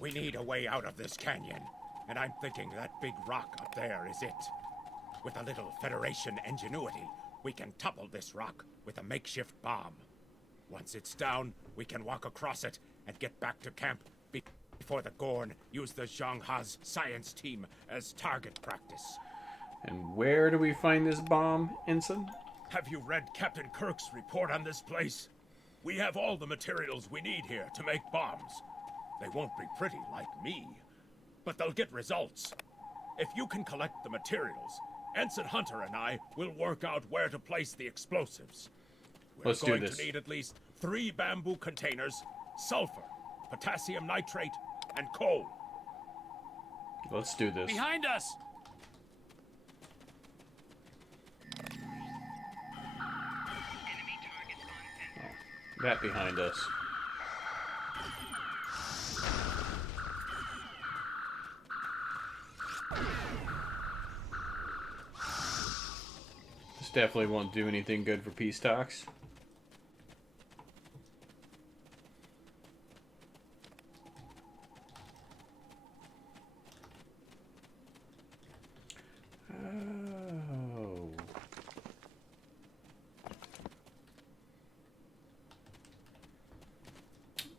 We need a way out of this canyon, and I'm thinking that big rock up there is it. With a little Federation ingenuity, we can topple this rock with a makeshift bomb. Once it's down, we can walk across it and get back to camp before the Gorn use the Zhangha's science team as target practice. And where do we find this bomb, Ensign? Have you read Captain Kirk's report on this place? We have all the materials we need here to make bombs. They won't be pretty like me, but they'll get results. If you can collect the materials, Ensign Hunter and I will work out where to place the explosives. We're Let's do going this. to need at least 3 bamboo containers, sulfur, potassium nitrate, and coal. Let's do this. Behind us! That behind us. This definitely won't do anything good for peace talks. Oh.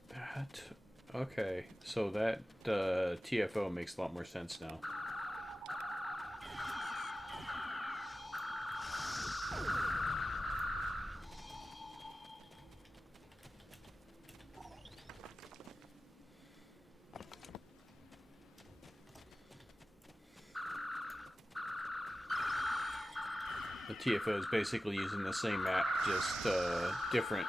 That. Okay, so that TFO makes a lot more sense now. The TFO is basically using the same map, just different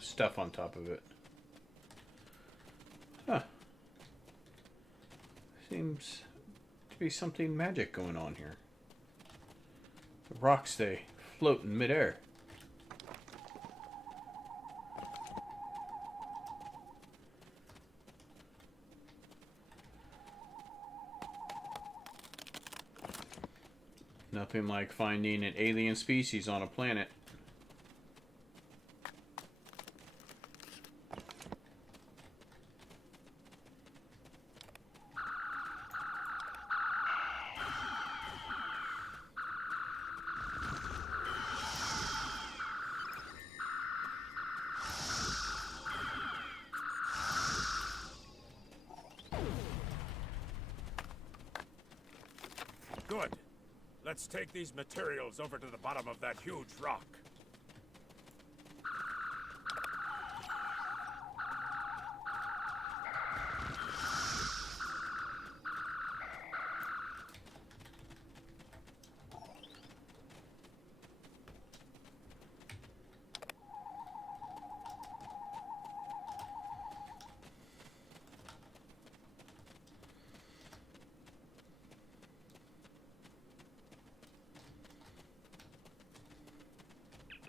stuff on top of it. Huh. Seems to be something magic going on here. The rocks, they float in midair. Nothing like finding an alien species on a planet. Good. Let's take these materials over to the bottom of that huge rock.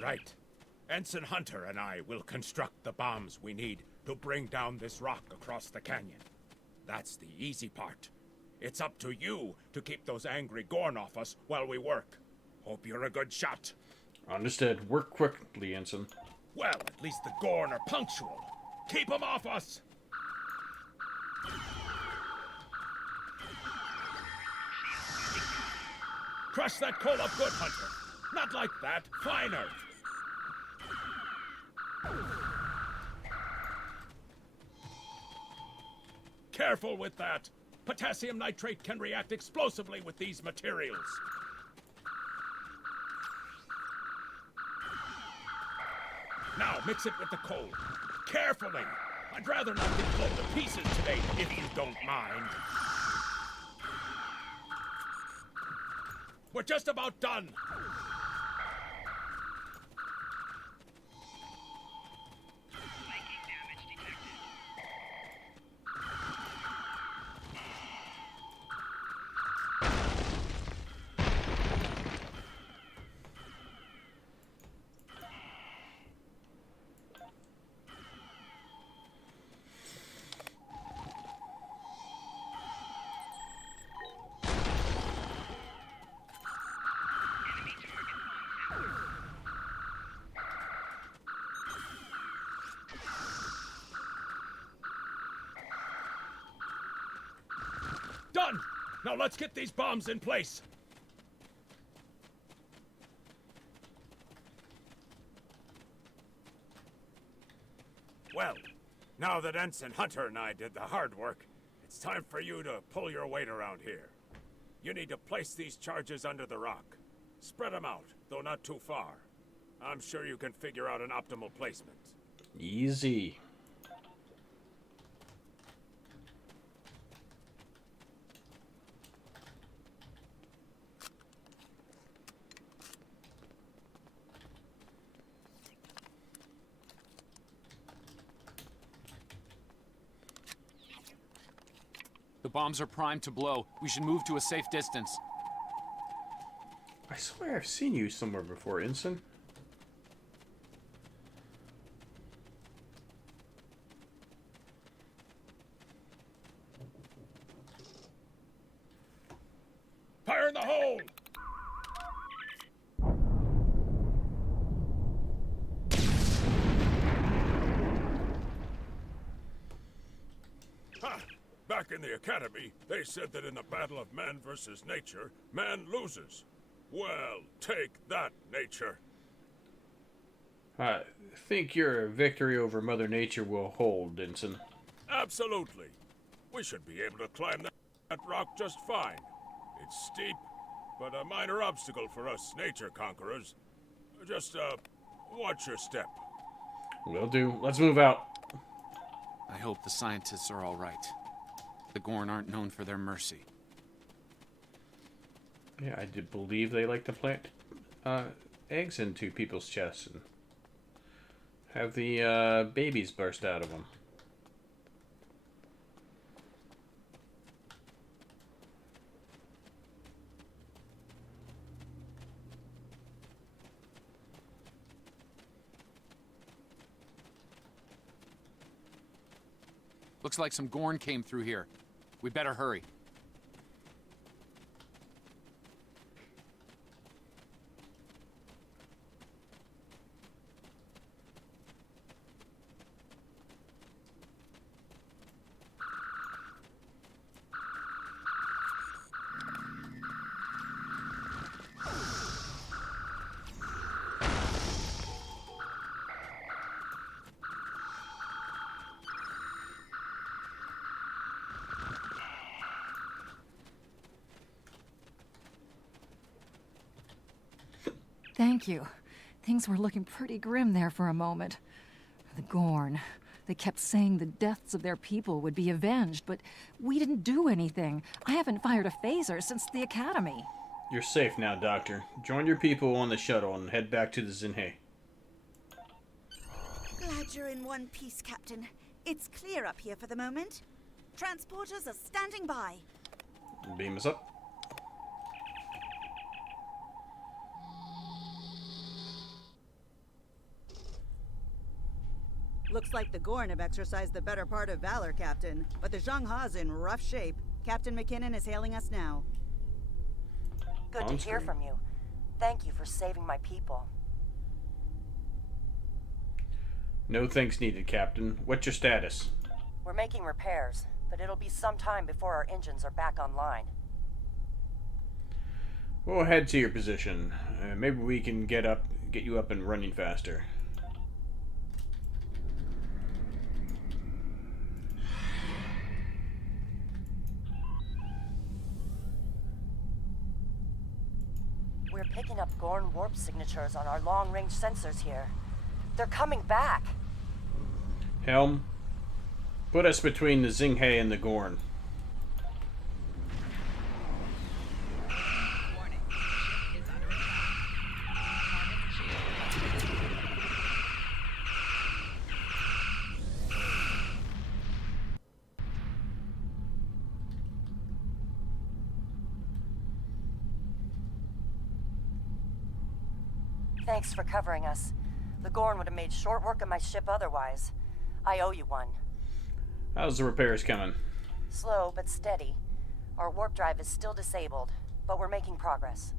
Right. Ensign Hunter and I will construct the bombs we need to bring down this rock across the canyon. That's the easy part. It's up to you to keep those angry Gorn off us while we work. Hope you're a good shot. Understood. Work quickly, Ensign. Well, at least the Gorn are punctual. Keep them off us! Crush that coal up good, Hunter. Not like that. Finer. Careful with that. Potassium nitrate can react explosively with these materials. Now, mix it with the coal. Carefully. I'd rather not get blown to pieces today, if you don't mind. We're just about done. Done! Now let's get these bombs in place. Well, now that Ensign Hunter and I did the hard work, it's time for you to pull your weight around here. You need to place these charges under the rock. Spread them out, though not too far. I'm sure you can figure out an optimal placement. Easy. The bombs are primed to blow. We should move to a safe distance. I swear I've seen you somewhere before, Ensign. Fire in the hole! Back in the Academy, they said that in the battle of man versus nature, man loses. Well, take that, nature. I think your victory over Mother Nature will hold, Ensign. Absolutely. We should be able to climb that rock just fine. It's steep, but a minor obstacle for us nature conquerors. Just, watch your step. Will do. Let's move out. I hope the scientists are all right. The Gorn aren't known for their mercy. Yeah, I did believe they like to plant eggs into people's chests and have the babies burst out of them. Looks like some Gorn came through here. We better hurry. Thank you. Things were looking pretty grim there for a moment. The Gorn. They kept saying the deaths of their people would be avenged, but we didn't do anything. I haven't fired a phaser since the Academy. You're safe now, Doctor. Join your people on the shuttle and head back to the Xinhe. Glad you're in one piece, Captain. It's clear up here for the moment. Transporters are standing by. Beam us up. Looks like the Gorn have exercised the better part of valor, Captain. But the Zhangha's in rough shape. Captain McKinnon is hailing us now. Good to hear from you. Thank you for saving my people. No thanks needed, Captain. What's your status? We're making repairs, but it'll be some time before our engines are back online. We'll head to your position. Maybe we can get you up and running faster. We're picking up Gorn warp signatures on our long-range sensors here. They're coming back. Helm, put us between the Xinghe and the Gorn. Thanks for covering us. The Gorn would have made short work of my ship otherwise. I owe you one. How's the repairs coming? Slow but steady. Our warp drive is still disabled, but we're making progress.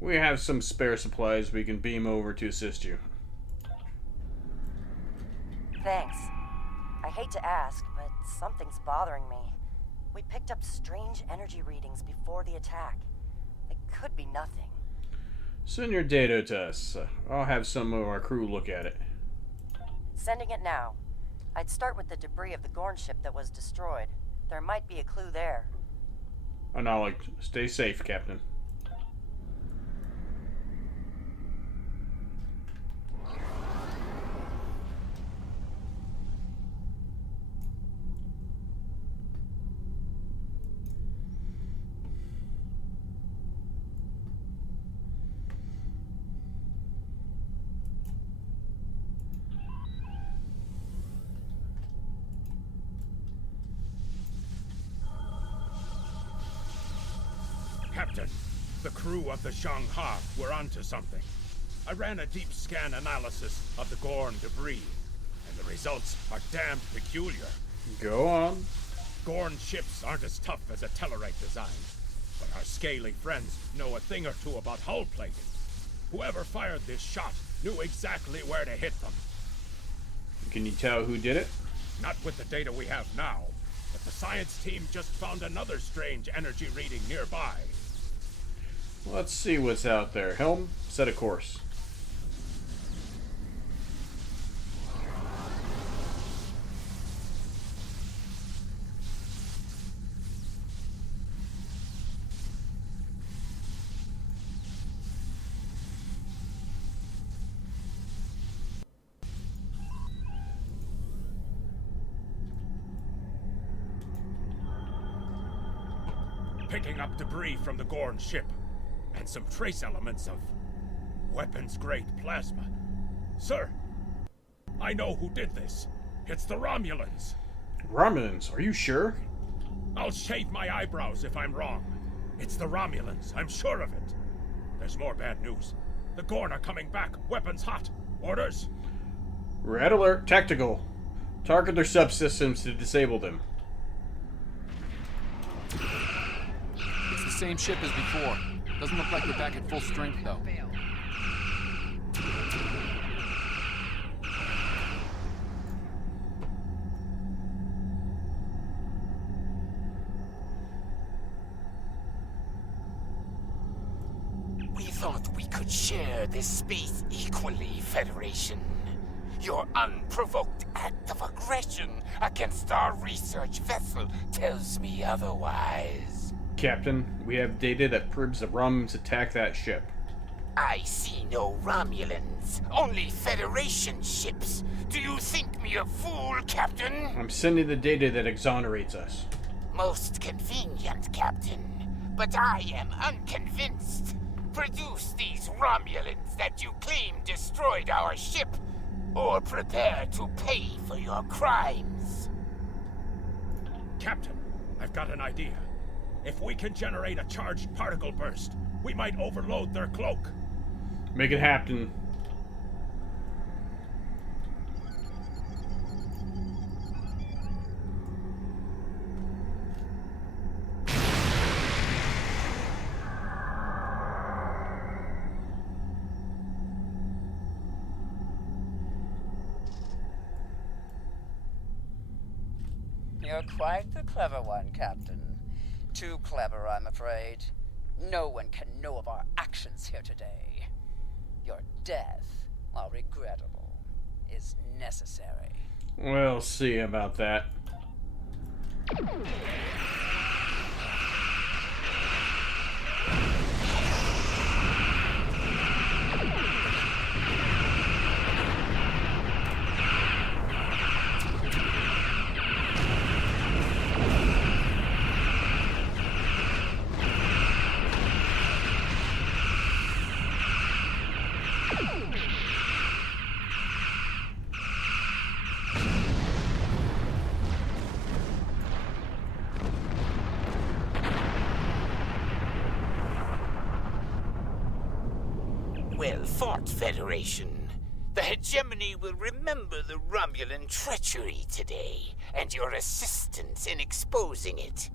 We have some spare supplies we can beam over to assist you. Thanks. I hate to ask, but something's bothering me. We picked up strange energy readings before the attack. It could be nothing. Send your data to us. I'll have some of our crew look at it. Sending it now. I'd start with the debris of the Gorn ship that was destroyed. There might be a clue there. Acknowledged. Stay safe, Captain. Captain, the crew of the Zhangha were onto something. I ran a deep scan analysis of the Gorn debris, and the results are damned peculiar. Go on. Gorn ships aren't as tough as a Tellarite design, but our scaly friends know a thing or two about hull plating. Whoever fired this shot knew exactly where to hit them. Can you tell who did it? Not with the data we have now, but the science team just found another strange energy reading nearby. Let's see what's out there. Helm, set a course. Picking up debris from the Gorn ship, and some trace elements of weapons-grade plasma. Sir, I know who did this. It's the Romulans. Romulans? Are you sure? I'll shave my eyebrows if I'm wrong. It's the Romulans, I'm sure of it. There's more bad news. The Gorn are coming back, weapons hot. Orders? Red alert, tactical. Target their subsystems to disable them. It's the same ship as before. Doesn't look like we're back at full strength, though. We thought we could share this space equally, Federation. Your unprovoked act of aggression against our research vessel tells me otherwise. Captain, we have data that proves the Romulans attacked that ship. I see no Romulans, only Federation ships. Do you think me a fool, Captain? I'm sending the data that exonerates us. Most convenient, Captain. But I am unconvinced. Produce these Romulans that you claim destroyed our ship, or prepare to pay for your crimes. Captain, I've got an idea. If we can generate a charged particle burst, we might overload their cloak. Make it happen. You're quite the clever one, Captain. Too clever, I'm afraid. No one can know of our actions here today. Your death, while regrettable, is necessary. We'll see about that. Well fought, Federation. The hegemony will remember the Romulan treachery today, and your assistance in exposing it.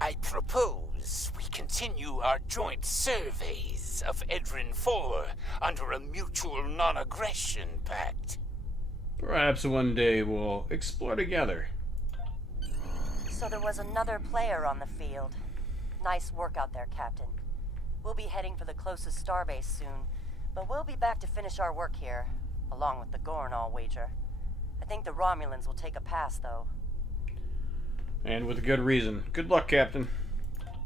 I propose we continue our joint surveys of Edrin 4 under a mutual non-aggression pact. Perhaps one day we'll explore together. So there was another player on the field. Nice work out there, Captain. We'll be heading for the closest starbase soon, but we'll be back to finish our work here, along with the Gorn, I'll wager. I think the Romulans will take a pass, though. And with good reason. Good luck, Captain.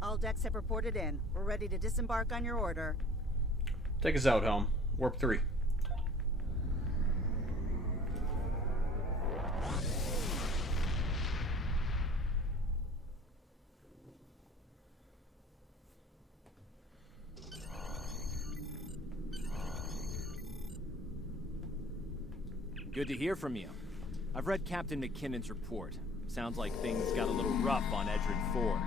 All decks have reported in. We're ready to disembark on your order. Take us out, Helm. Warp 3. Good to hear from you. I've read Captain McKinnon's report. Sounds like things got a little rough on Edrin 4.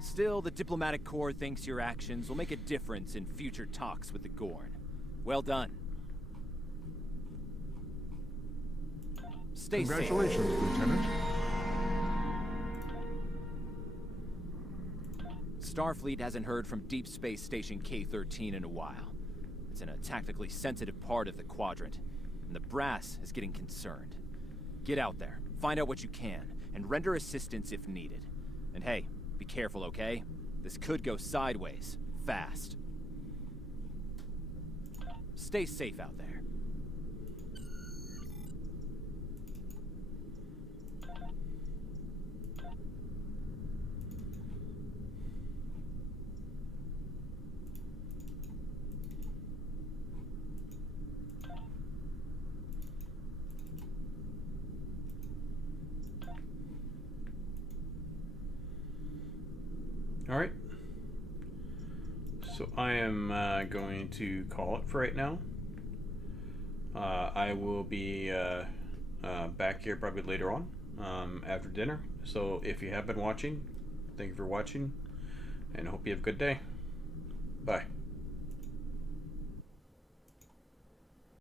Still, the diplomatic corps thinks your actions will make a difference in future talks with the Gorn. Well done. Stay safe. Congratulations, Lieutenant. Starfleet hasn't heard from Deep Space Station K-13 in a while. It's in a tactically sensitive part of the quadrant, and the brass is getting concerned. Get out there, find out what you can, and render assistance if needed. And hey, be careful, okay? This could go sideways, fast. Stay safe out there. Alright. So I am going to call it for right now. I will be back here probably later on after dinner. So if you have been watching, thank you for watching, and I hope you have a good day. Bye.